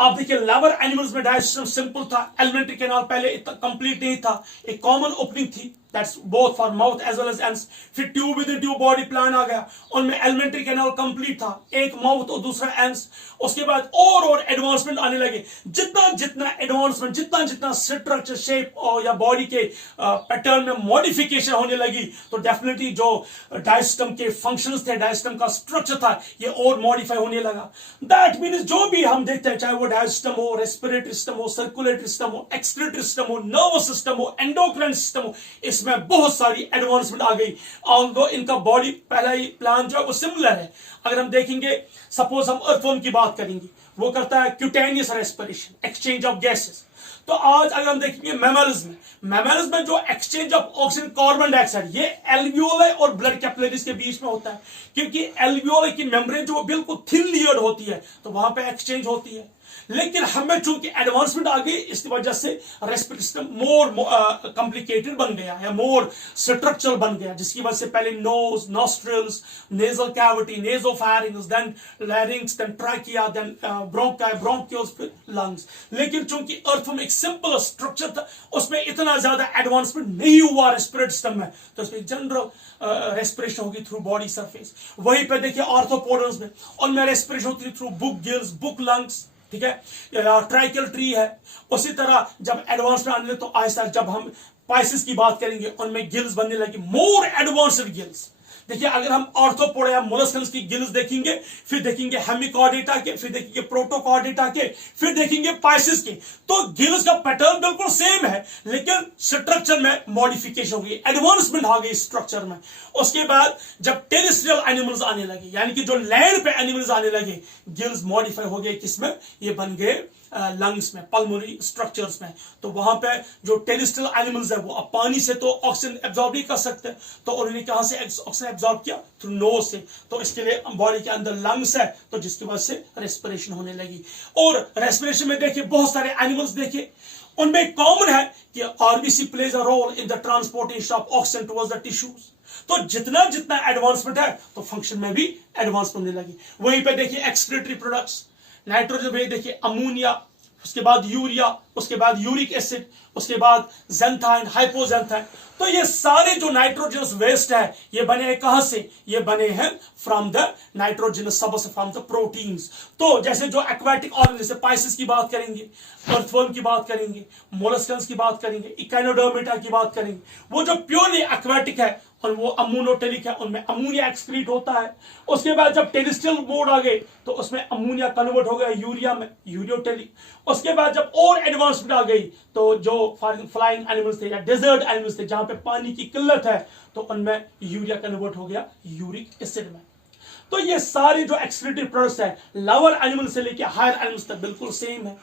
आप देखिए लोअर एनिमल्स में डाइजेस्टिव सिस्टम सिंपल था, एलिमेंट्री कैनाल पहले इतना कंप्लीट नहीं था, एक कॉमन ओपनिंग थी, that's both for mouth as well as ends. फिर tube with tube body plan आ गया, उनमें एलिमेंट्री कैनाल कंप्लीट था, एक माउथ और दूसरा एंड्स। उसके बाद और एडवांसमेंट आने लगे, जितना जितना एडवांसमेंट, जितना जितना स्ट्रक्चर शेप और या बॉडी के पैटर्न में मॉडिफिकेशन होने लगी, तो डेफिनेटली जो डाइजेस्टम के फंक्शंस थे, डाइजेस्टम का स्ट्रक्चर था, ये और मॉडिफाई होने लगा। दैट मीन्स जो भी हम देखते हैं, चाहे वो डाइजेस्टम हो, रेस्पिरेटरी सिस्टम हो, सर्कुलेटरी सिस्टम हो, एक्सक्रीटरी सिस्टम हो, नर्वस सिस्टम हो, एंडोक्राइन सिस्टम हो, इसमें बहुत सारी एडवांसमेंट आ गई। ऑल्दो इनका बॉडी पहला ही प्लान जो है वो सिमिलर है। अगर हम देखेंगे, सपोज हम अर्थवर्म की बात करेंगे, वो करता है cutaneous respiration, exchange of gases. तो आज अगर हम देखेंगे मैमल्स में जो exchange of oxygen carbon dioxide, ये एल्वियोलाई और ब्लड कैपिलरीज के बीच में होता है, क्योंकि एल्वियोलाई की मेम्ब्रेन जो बिल्कुल थिन लेयर्ड होती है, तो वहां पे एक्सचेंज होती है। लेकिन हमें चूंकि एडवांसमेंट आ गई, इसकी वजह से रेस्पिरेटरी सिस्टम मोर कॉम्प्लिकेटेड बन गया या मोर स्ट्रक्चरल बन गया, जिसकी वजह से पहले nose, nostrils, nasal cavity, nasopharynx, then larynx, then trachea, then bronchi, bronchioles, फिर लंग्स। लेकिन चूंकि अर्थ में एक सिंपल स्ट्रक्चर था, उसमें इतना ज्यादा एडवांसमेंट नहीं हुआ रेस्पिरेटरी सिस्टम में, तो उसमें जनरल रेस्पिरेशन होगी थ्रू बॉडी सरफेस। वहीं पे देखिए आर्थ्रोपोडन्स में, उनमें रेस्पिरेशन होती है through book gills, book lungs, ठीक है, ट्राइकल ट्री है। उसी तरह जब एडवांसमेंट आने लगे, तो आहिस्ता जब हम पाइसेस की बात करेंगे, उनमें गिल्स बनने लगी, मोर एडवांस्ड गिल्स। देखिए अगर हम ऑर्थोपोडा या मोलस्कन्स की गिल्स देखेंगे, फिर देखेंगे हेमिकॉर्डेटा के, फिर देखेंगे प्रोटोकॉर्डेटा के, फिर देखेंगे पाइसेस के, तो गिल्स का पैटर्न बिल्कुल सेम है, लेकिन स्ट्रक्चर में मॉडिफिकेशन हो गई, एडवांसमेंट आ गई स्ट्रक्चर में। उसके बाद जब टेरेस्ट्रियल एनिमल्स आने लगे, यानी कि जो लैंड पे एनिमल्स आने लगे, गिल्स मॉडिफाई हो गए, किसमें? ये बन गए लंग्स में, पल्मोनरी स्ट्रक्चर्स में। तो वहां पे जो टेरेस्ट्रियल एनिमल्स है, वो अब पानी से तो ऑक्सीजन एब्जॉर्ब नहीं कर सकते, तो उन्होंने कहां से ऑक्सीजन एब्जॉर्ब किया? थ्रू नोज से। तो इसके लिए बॉडी के अंदर लंग्स है, तो जिसकी वजह से रेस्पिरेशन होने लगी। और रेस्पिरेशन में देखिए बहुत सारे एनिमल्स देखिए, उनमें कॉमन है कि RBC plays a role in the transportation of oxygen towards the tissues. तो जितना जितना एडवांसमेंट है, तो फंक्शन में भी एडवांसमेंट होने लगी। वहीं पे देखिए एक्सक्रीटरी प्रोडक्ट्स, नाइट्रोजन में देखिए अमोनिया, उसके बाद यूरिया, उसके बाद यूरिक एसिड, उसके बाद ज़ैंथाइन, हाइपोज़ैंथाइन। तो ये सारे जो नाइट्रोजनस वेस्ट है, ये बने हैं कहां से? ये बने हैं फ्रॉम द नाइट्रोजनस सबस, फ्रॉम द प्रोटीन्स। तो जैसे जो एक्वाटिक ऑर्गन, जैसे पाइसेस की बात करेंगे, अर्थवर्म की बात करेंगे, मोलस्कन्स की बात करेंगे, इकाइनोडर्मेटा की बात करेंगे, वो जो प्योरली एक्वाटिक है और वो अमोनोटेरिक है, उनमें अमोनिया एक्सक्रीट होता है। उसके बाद जब टेरेस्ट्रियल मोड आ गए, तो उसमें अमोनिया कन्वर्ट हो गया यूरिया में, यूरियोटेरिक। उसके बाद जब और एडवांसमेंट आ गई, तो जो फ्लाइंग एनिमल्स थे या डेजर्ट एनिमल्स थे, जहां पे पानी की किल्लत है, तो उनमें यूरिया कन्वर्ट हो गया यूरिक एसिड में। तो ये सारे जो एक्सक्रीटरी प्रोडक्ट्स है, लोअर एनिमल से लेके हायर एनिमल्स तक बिल्कुल सेम है।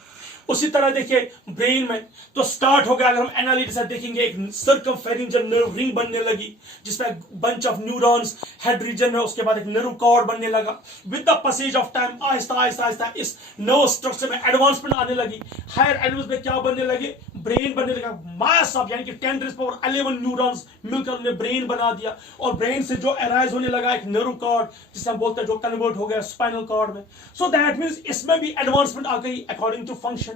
उसी तरह देखिए ब्रेन में तो स्टार्ट हो गया, अगर हम एनालिटिक्स देखेंगे, एक सर्कमफेरेंजियल नर्व रिंग बनने लगी, जिसमें bunch of neurons head region में, उसके बाद एक नर्व कॉर्ड बनने लगा। With the passage of time Aahista Aahista Aahista इस नर्व स्ट्रक्चर में एडवांसमेंट आने लगी। हायर एनिमल्स में क्या बनने लगे? ब्रेन बनने लगा, मास ऑफ यानी कि 10⁻11 न्यूरॉन्स मिलकर उन्होंने ब्रेन बना दिया। और ब्रेन से जो अराइज होने लगा एक नर्व कॉर्ड, जिसे हम बोलते हैं, जो कन्वर्ट हो गया स्पाइनल कॉर्ड में। सो दैट मींस इसमें भी एडवांसमेंट आ गई अकॉर्डिंग टू फंक्शन।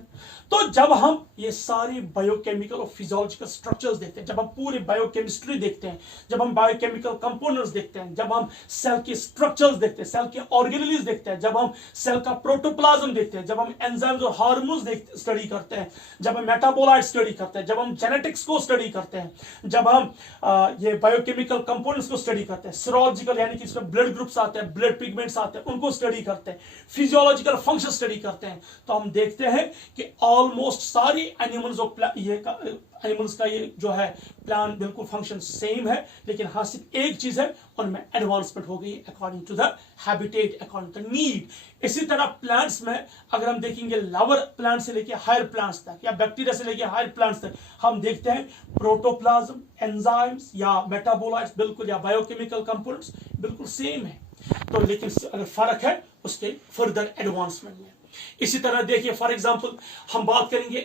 तो जब हम ये सारे बायोकेमिकल और फिजियोलॉजिकल स्ट्रक्चर्स देखते हैं, जब हम पूरे बायोकेमिस्ट्री देखते हैं, जब हम बायोकेमिकल कंपोनेंट्स देखते हैं, जब हम सेल के स्ट्रक्चर्स देखते हैं, सेल के ऑर्गेनेल्स देखते हैं, जब हम सेल का प्रोटोप्लाज्म देखते हैं, जब हम एंजाइम्स और हार्मोन्स स्टडी करते हैं, जब हम मेटाबोलाइट स्टडी करते हैं, जब हम जेनेटिक्स को स्टडी करते हैं, जब हम ये बायोकेमिकल कंपोनेंट्स को स्टडी करते हैं, सीरोलॉजिकल यानी कि इसमें ब्लड ग्रुप्स आते हैं, ब्लड पिगमेंट्स आते हैं, उनको स्टडी करते हैं, फिजियोलॉजिकल फंक्शन स्टडी करते हैं, तो हम देखते हैं कि ऑलमोस्ट सारी एनिमल्स एनिमल्स का ये जो है प्लान बिल्कुल फंक्शन सेम है। लेकिन हाँ, सिर्फ एक चीज है, उनमें एडवांसमेंट हो गई according to the habitat, according to need. इसी तरह प्लांट्स में अगर हम देखेंगे, लोअर प्लांट से लेकर हायर प्लांट्स तक या बैक्टीरिया से लेकर हायर प्लांट्स तक, हम देखते हैं प्रोटोप्लाज्म, एंजाइम्स या मेटाबोलाइट्स बिल्कुल, या बायोकेमिकल कंपोनेंट्स बिल्कुल सेम है। तो लेकिन अगर फर्क है उसके फर्दर एडवांसमेंट में। इसी तरह देखिए, फॉर एग्जांपल हम बात करेंगे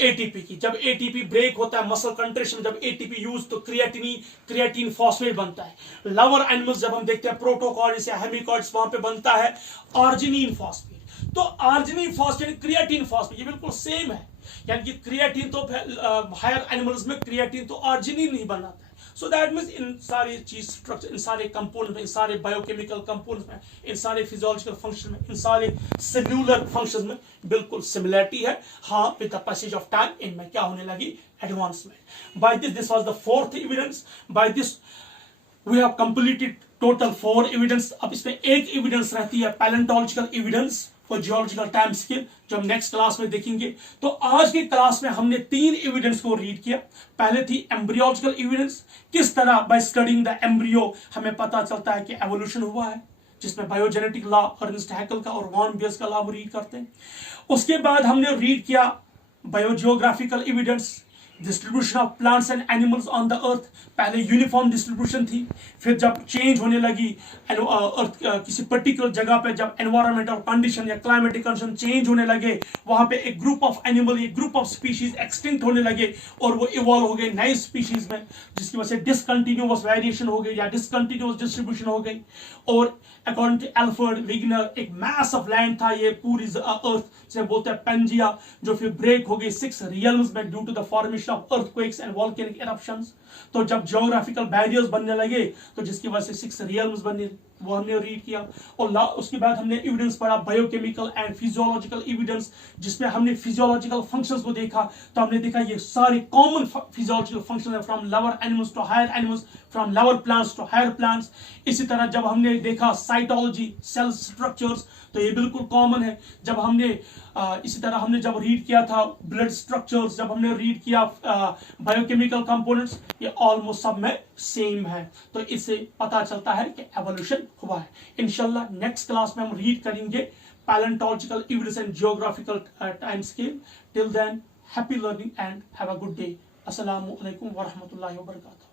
एटीपी की। जब एटीपी ब्रेक होता है मसल कंट्रेक्शन, जब एटीपी यूज, तो क्रिएटिन फॉस्फेट बनता है। लोअर एनिमल्स जब हम देखते हैं, प्रोटोकॉर्ड्स या हेमिकॉर्ड्स, वहां पे बनता है आर्जिनिन फॉस्फेट। तो आर्जिनिन फॉस्फेट क्रिएटिन फॉस्फेट ये बिल्कुल सेम है, यानी कि क्रिएटिन तो हायर एनिमल्स में क्रिएटिन तो आर्जिनिन ही बनाता है। सो दैट मीन्स इन सारे चीज स्ट्रक्चर, इन सारे कंपोनेंट में, इन सारे बायोकेमिकल कंपोनेंट्स में, इन सारे फिजियोलॉजिकल फंक्शन में, इन सारे सेल्यूलर फंक्शंस में बिल्कुल सिमिलरिटी है। हाँ, with the passage of time इनमें क्या होने लगी, advancement. By this was the fourth evidence. By this we have completed total 4 evidence. अब इसमें एक एविडेंस रहती है palaeontological evidence for geological time scale, जो हम नेक्स्ट क्लास में देखेंगे। तो आज की क्लास में हमने 3 एविडेंस को रीड किया। पहले थी एम्ब्रियोलॉजिकल एविडेंस, किस तरह बाय स्टडिंग द एम्ब्रियो हमें पता चलता है कि एवोल्यूशन हुआ है, जिसमें बायोजेनेटिक लॉ अर्नेस्ट हैकेल का और वॉन बियर्स का लॉ रीड करते हैं। उसके बाद हमने रीड किया biogeographical evidence, distribution of plants and animals on the अर्थ। पहले यूनिफॉर्म डिस्ट्रीब्यूशन थी, फिर जब चेंज होने लगी अर्थ किसी पर्टिकुलर जगह पे, जब एनवायरमेंटल कंडीशन या क्लाइमेटिक कंडीशन चेंज होने लगे, वहां पे एक ग्रुप ऑफ एनिमल, एक ग्रुप ऑफ स्पीशीज एक्सटिंक्ट होने लगे और वो इवॉल्व हो गए नई स्पीशीज में, जिसकी वजह से डिसकंटिन्यूअस वेरिएशन हो गई या डिसकंटिन्यूअस डिस्ट्रीब्यूशन हो गई। और अकॉर्डिंग टू एल्फ्रेड वेगनर एक मास ऑफ लैंड था ये पूरी अर्थ, जिसे बोलते हैं पेंजिया, जो फिर ब्रेक हो गई 6 रियल्म्स में due to the formation of earthquakes and volcanic eruptions. तो जब जियोग्राफिकल बैरियर्स बनने लगे तो जिसकी वजह से 6 रियल्म्स बने, वो हमने रीड किया। और उसके बाद हमने एविडेंस पढ़ा बायोकेमिकल एंड फिजियोलॉजिकल एविडेंस, जिसमें हमने फिजियोलॉजिकल फंक्शंस को देखा। तो हमने देखा ये सारे कॉमन फिजियोलॉजिकल फंक्शंस है, from lower animals to higher animals, from lower plants to higher plants. इसी तरह जब हमने देखा साइटोलॉजी, सेल स्ट्रक्चर्स, तो ये बिल्कुल कॉमन है। जब हमने इसी तरह हमने जब रीड किया था ब्लड स्ट्रक्चर्स, जब हमने रीड किया बायोकेमिकल कंपोनेंट्स, ये ऑलमोस्ट सब में सेम है। तो इससे पता चलता है कि एवोल्यूशन हुआ है। इंशाल्लाह नेक्स्ट क्लास में हम रीड करेंगे palaeontological evidence and geographical time scale. Till than happy learning and have a good day. अस्सलामु अलैकुम व रहमतुल्लाहि व बरकातहू।